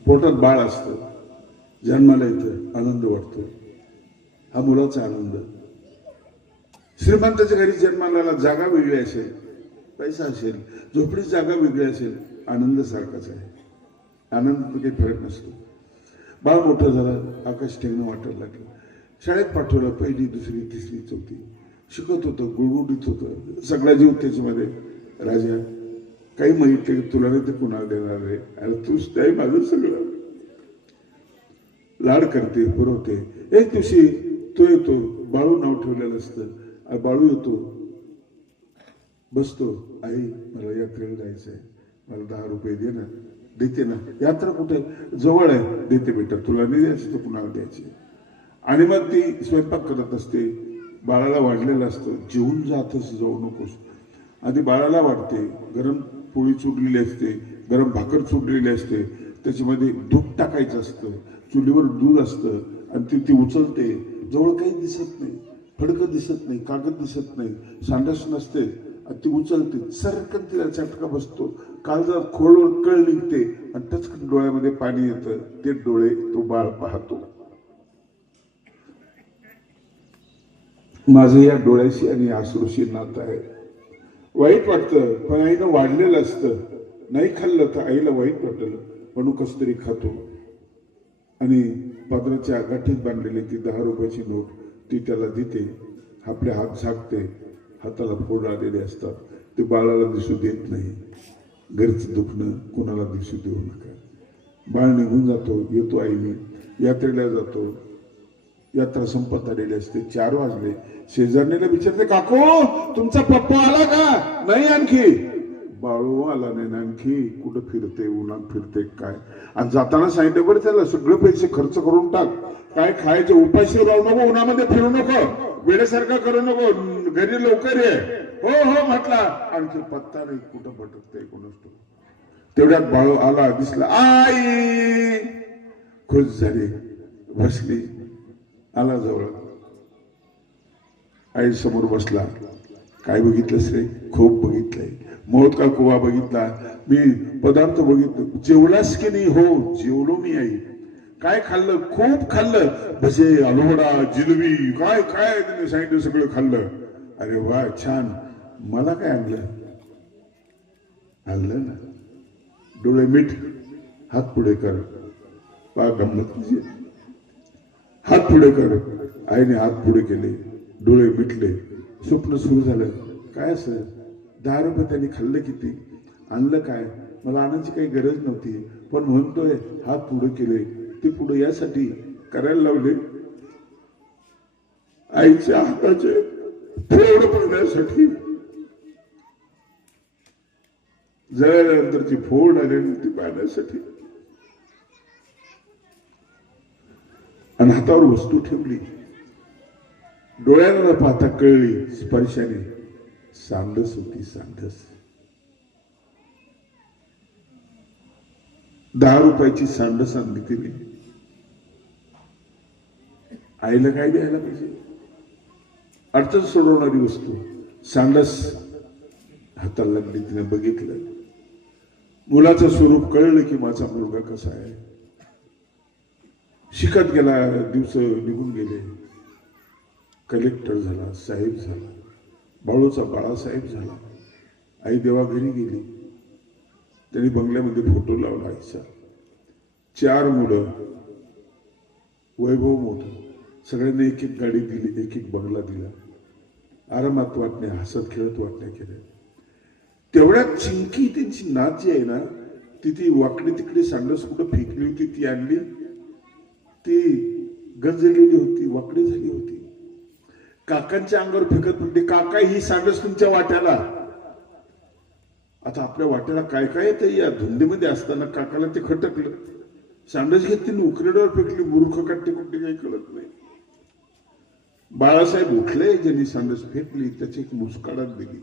पोटात बाळ असतं, जन्माला येतं, आनंद वाटतो. हा मुलाचा आनंद. श्रीमंताच्या घरी जन्माला जागा वेगळी असेल, पैसा असेल, झोपडीत जागा वेगळी असेल, आनंद सारखाच आहे. आनंद काही फरक नसतो. बाळ मोठं झालं, आकाश ठेवणं वाटायला लागलं. शाळेत पाठवलं, 1ली, 2री, 3री, 4थी शिकत होतं, गुळगुडीत होतं. सगळा जीव त्याच्यामध्ये. राजा काही माहिती तुला नाही तर कुणाला देणार आहे? अरे तूच नाही, माझं सगळं. लाड करते, पुरवते. एक दिवशी तो येतो, बाळू नाव ठेवलेलं असतं. बाळू येतो, बसतो. आई मला यात्रेला जायचं आहे, मला 10 रुपये दे ना. देते ना. यात्रा कुठे? जवळ आहे. देते बेटा, तुला नाही द्यायची तर कुणाला द्यायची. आणि मग ती स्वयंपाक करत असते. बाळाला वाढलेलं असतं, जेवून जातच जाऊ नकोस. आधी बाळाला वाढते, गरम पोळी चुडलेली असते, गरम भाकर चुडलेली असते, त्याच्यामध्ये दूध टाकायचं असतं, चुलीवर दूध असतं, आणि ती उचलते. जवळ काही दिसत नाही, फडकं दिसत नाही, कागद दिसत नाही, सांडस नसते, आणि ती उचलते. सरकन तिला चटका बसतो, काळजात खोलवर कळ निघते, आणि टचकन डोळ्यामध्ये पाणी येतं. ते डोळे तो बाळ पाहतो. माझं या डोळ्याशी आणि आसरूशी नातं आहे. वाईट वाटतं, पण आईनं वाढलेलं असतं. नाही खाल्लं तर आईला वाईट वाटलं, म्हणून कसं तरी खातो. आणि पदराच्या गाठीत बांधलेली ती 10 रुपयाची नोट ती त्याला देते. आपले हात झाकते, हाताला फोड आलेले असतात. ते बाळाला दिसू देत नाही. घरचं दुखणं कोणाला दिसू देऊ नका. बाळ निघून जातो, येतो आईने, यात्रेला जातो. यात्रा संपत आलेली असते. 4 वाजले. शेजारणीला विचारते, काकू तुमचा पप्पा आला का? नाही आणखी. बाळू आला नाही ना आणखी कुठं फिरते उन्हात फिरते काय. आणि जाताना सांगितलं बरं त्याला सगळे पैसे खर्च करून टाक, काय खायचे उपाशी राहू नको, उन्हामध्ये फिरू नको, वेळेसारखा करू नको, घरी लवकर ये. हो हो म्हटला. आणखी पत्ता नाही कुठं भटकते कोणाच. तेवढ्यात बाळू आला दिसला. आई खुश झाली, बसली, आला जवळ, आई समोर बसला. काय बघितलंस रे? खूप बघितलंय. मौत का कुवा बघितला, मी पदार्थ बघितलं. जेवलास की नाही? हो जेवलो मी आई. काय खाल्लं? खूप खाल्लं, भजे, आलुवडा, जिलबी, काय काय तिने सांगितलं सगळं खाल्लं. अरे वा छान. मला काय आणलं? आणलं ना, डोळे मीठ, हात पुढे कर. पा गंमत तुझी, हात पुढे कर. आईने हात पुढे केले, डोळे मिटले. स्वप्न सुरू झालं. काय असं 10 रुपये त्यांनी खाल्लं किती, आणलं काय? मला आणायची काही गरज नव्हती, पण म्हणतोय हात पुढे केले. ते पुढे यासाठी करायला लावले, आईच्या हाताचे फोड पडण्यासाठी. जळल्यानंतरची फोड आली ती पाहण्यासाठी. आणि हातावर वस्तू ठेवली. डोळ्यांना पाहता कळली स्पर्शाने, सांडस होती. सांडस 10 रुपयाची सांडस आणली तिने. आईला काय द्यायला पाहिजे? अडचण सोडवणारी वस्तू सांडस हाताला लागली. तिने बघितलं, मुलाचं स्वरूप कळलं की माझा मुलगा कसा आहे. शिकत गेला, दिवस निघून गेले. कलेक्टर झाला, साहेब झाला, बाळूचा बाळासाहेब झाला. आई देवा घरी गेली. त्यांनी बंगल्यामध्ये फोटो लावला आईचा. 4 मुलं, वैभव मोठं, सगळ्यांनी एक एक गाडी दिली, एक एक बंगला दिला. आरामात वाटण्या, हसत खेळत वाटण्या केल्या. तेवढ्यात चिंकी त्यांची नात जी आहे ना, ती वाकडी तिकडे सांडस कुठं फेकली होती, ती आणली. ती गंजलेली होती, वाकडी झाली होती. काकांच्या अंगावर फेकत म्हणते, काका ही सांडस तुमच्या वाट्याला. आता आपल्या वाट्याला काय काय येतं? या धुंदीमध्ये असताना काकाला ते खटकलं. सांडस घेतली, उकरड्यावर फेकली. मूर्ख काटते कुठे काही कळत नाही. बाळासाहेब उठले, ज्यांनी सांडस फेकली त्याची एक मुस्काडात दिली.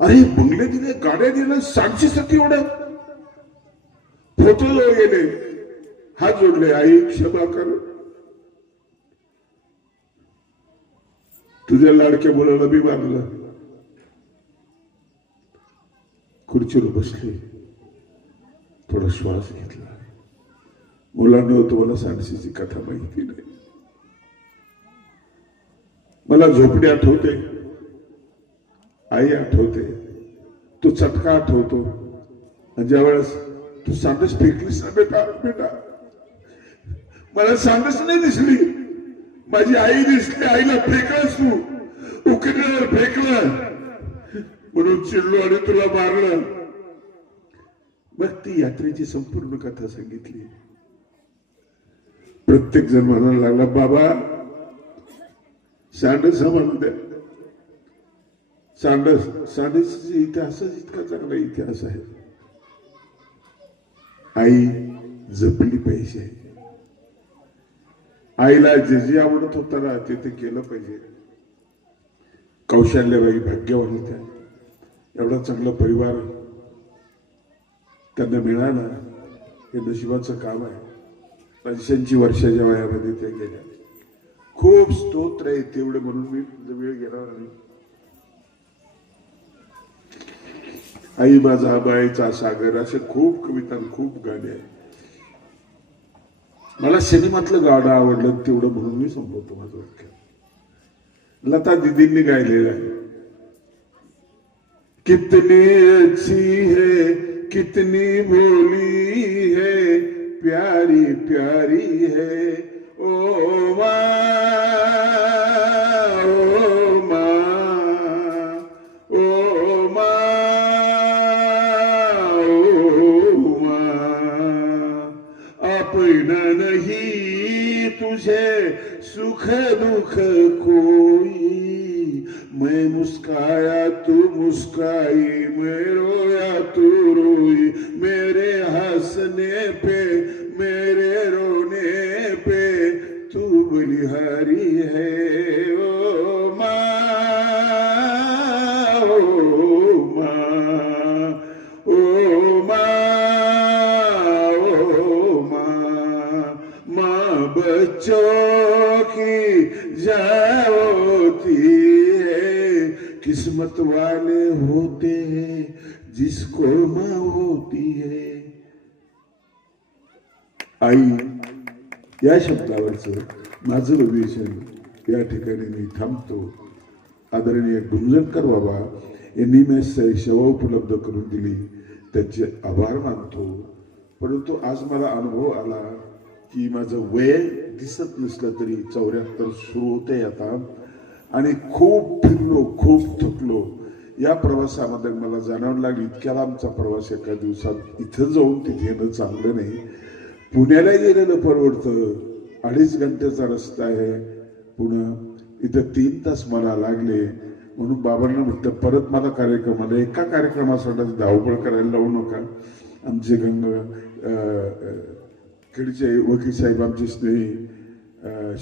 अरे बंगले दिले, गाड्या दिल्या, सांडशीसाठी एवढं. फोटो गेले, हात जोडले. आई क्षमा कर, तुझ्या लाडक्या मुलाला बी मारलं. खुर्चीवर बसले, थोडा श्वास घेतला. मुलांना तुम्हाला सांडशीची कथा माहिती नाही. मला झोपडी आठवते, आई आठवते, तो चटका आठवतो. आणि ज्या वेळेस तू सांडस फेकलीस ना बेटा, बेटा मला सांडस नाही दिसली, माझी आई दिसली. आईला फेकलंस तू, उकड्यावर फेकलं म्हणून चिडलो आणि तुला मारलं. मग ती यात्रेची संपूर्ण कथा सांगितली. प्रत्येक जण म्हणायला लागला, बाबा सांडस म्हणून द्या. सांडस इतिहासच इतका चांगला इतिहास आहे. आई जपली पाहिजे. आईला जे जे आवडत होतं ना ते केलं पाहिजे. कौशल्याबाई भाग्यवान होत्या. एवढा चांगला परिवार त्यांना मिळाला, हे नशिबाचं काम आहे. 85 वर्षाच्या वयामध्ये त्या गेल्या. खूप स्तोत्र आहे तेवढे, म्हणून मी वेळ घेणार नाही. आई माझा बाईचा सागर, असे खूप कविता, खूप गाणे आहेत. मला सिनेमातलं गाणं आवडलं तेवढं म्हणून मी संपवतो माझं वाक्य. लता दीदींनी गायलेलं आहे. कितनी अच्छी है, कितनी भोली है, प्यारी प्यारी है ओ माँ, ओ माँ, ओ माँ, ओ माँ. अपना नहीं तुझे सुख दुख कोई, मैं मुस्काया तू मुस्काई, मैं रोया तू रोई, मेरे हंसने पे मेरे रोने पे तू बलिहारी है। ओ माँ, ओ माँ, ओ माँ, ओ माँ, माँ बच्चों की जान होती है, किस्मत वाले होते हैं जिसको माँ होती है। आई या शब्दावरचं माझं विवेचन या ठिकाणी मी थांबतो. आदरणीय डुंजनकर बाबा यांनी मी सेवा उपलब्ध करून दिली, त्यांचे आभार मानतो. परंतु आज मला अनुभव आला की माझं वय दिसत नसलं तरी 74 सुरू होते आता, आणि खूप फिरलो, खूप थकलो. या प्रवासामध्ये मला जाणवं लागलं इतक्या लांबचा प्रवास एका दिवसात इथं जाऊन तिथे येणं चांगलं नाही. पुण्याला गेलेलं परवडतं, 2.5 घंट्याचा रस्ता आहे. पुन्हा इथं 3 तास मला लागले. म्हणून बाबांना म्हटलं परत मला कार्यक्रमाला एका कार्यक्रमासाठी धावपळ करायला लावू नका. आमचे खेडचे वकील साहेब, आमचे स्नेही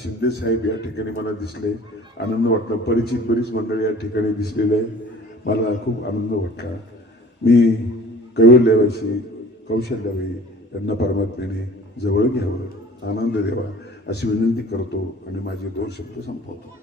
शिंदे साहेब या ठिकाणी मला दिसले, आनंद वाटला. परिचित बरीच मंडळी या ठिकाणी दिसलेले आहे, मला खूप आनंद वाटला. मी कैवल्यावासी कौशल्याबाई यांना परमात्म्याने जवळ घ्यावं, आनंद द्यावा अशी विनंती करतो आणि माझे 2 शब्द संपवतो.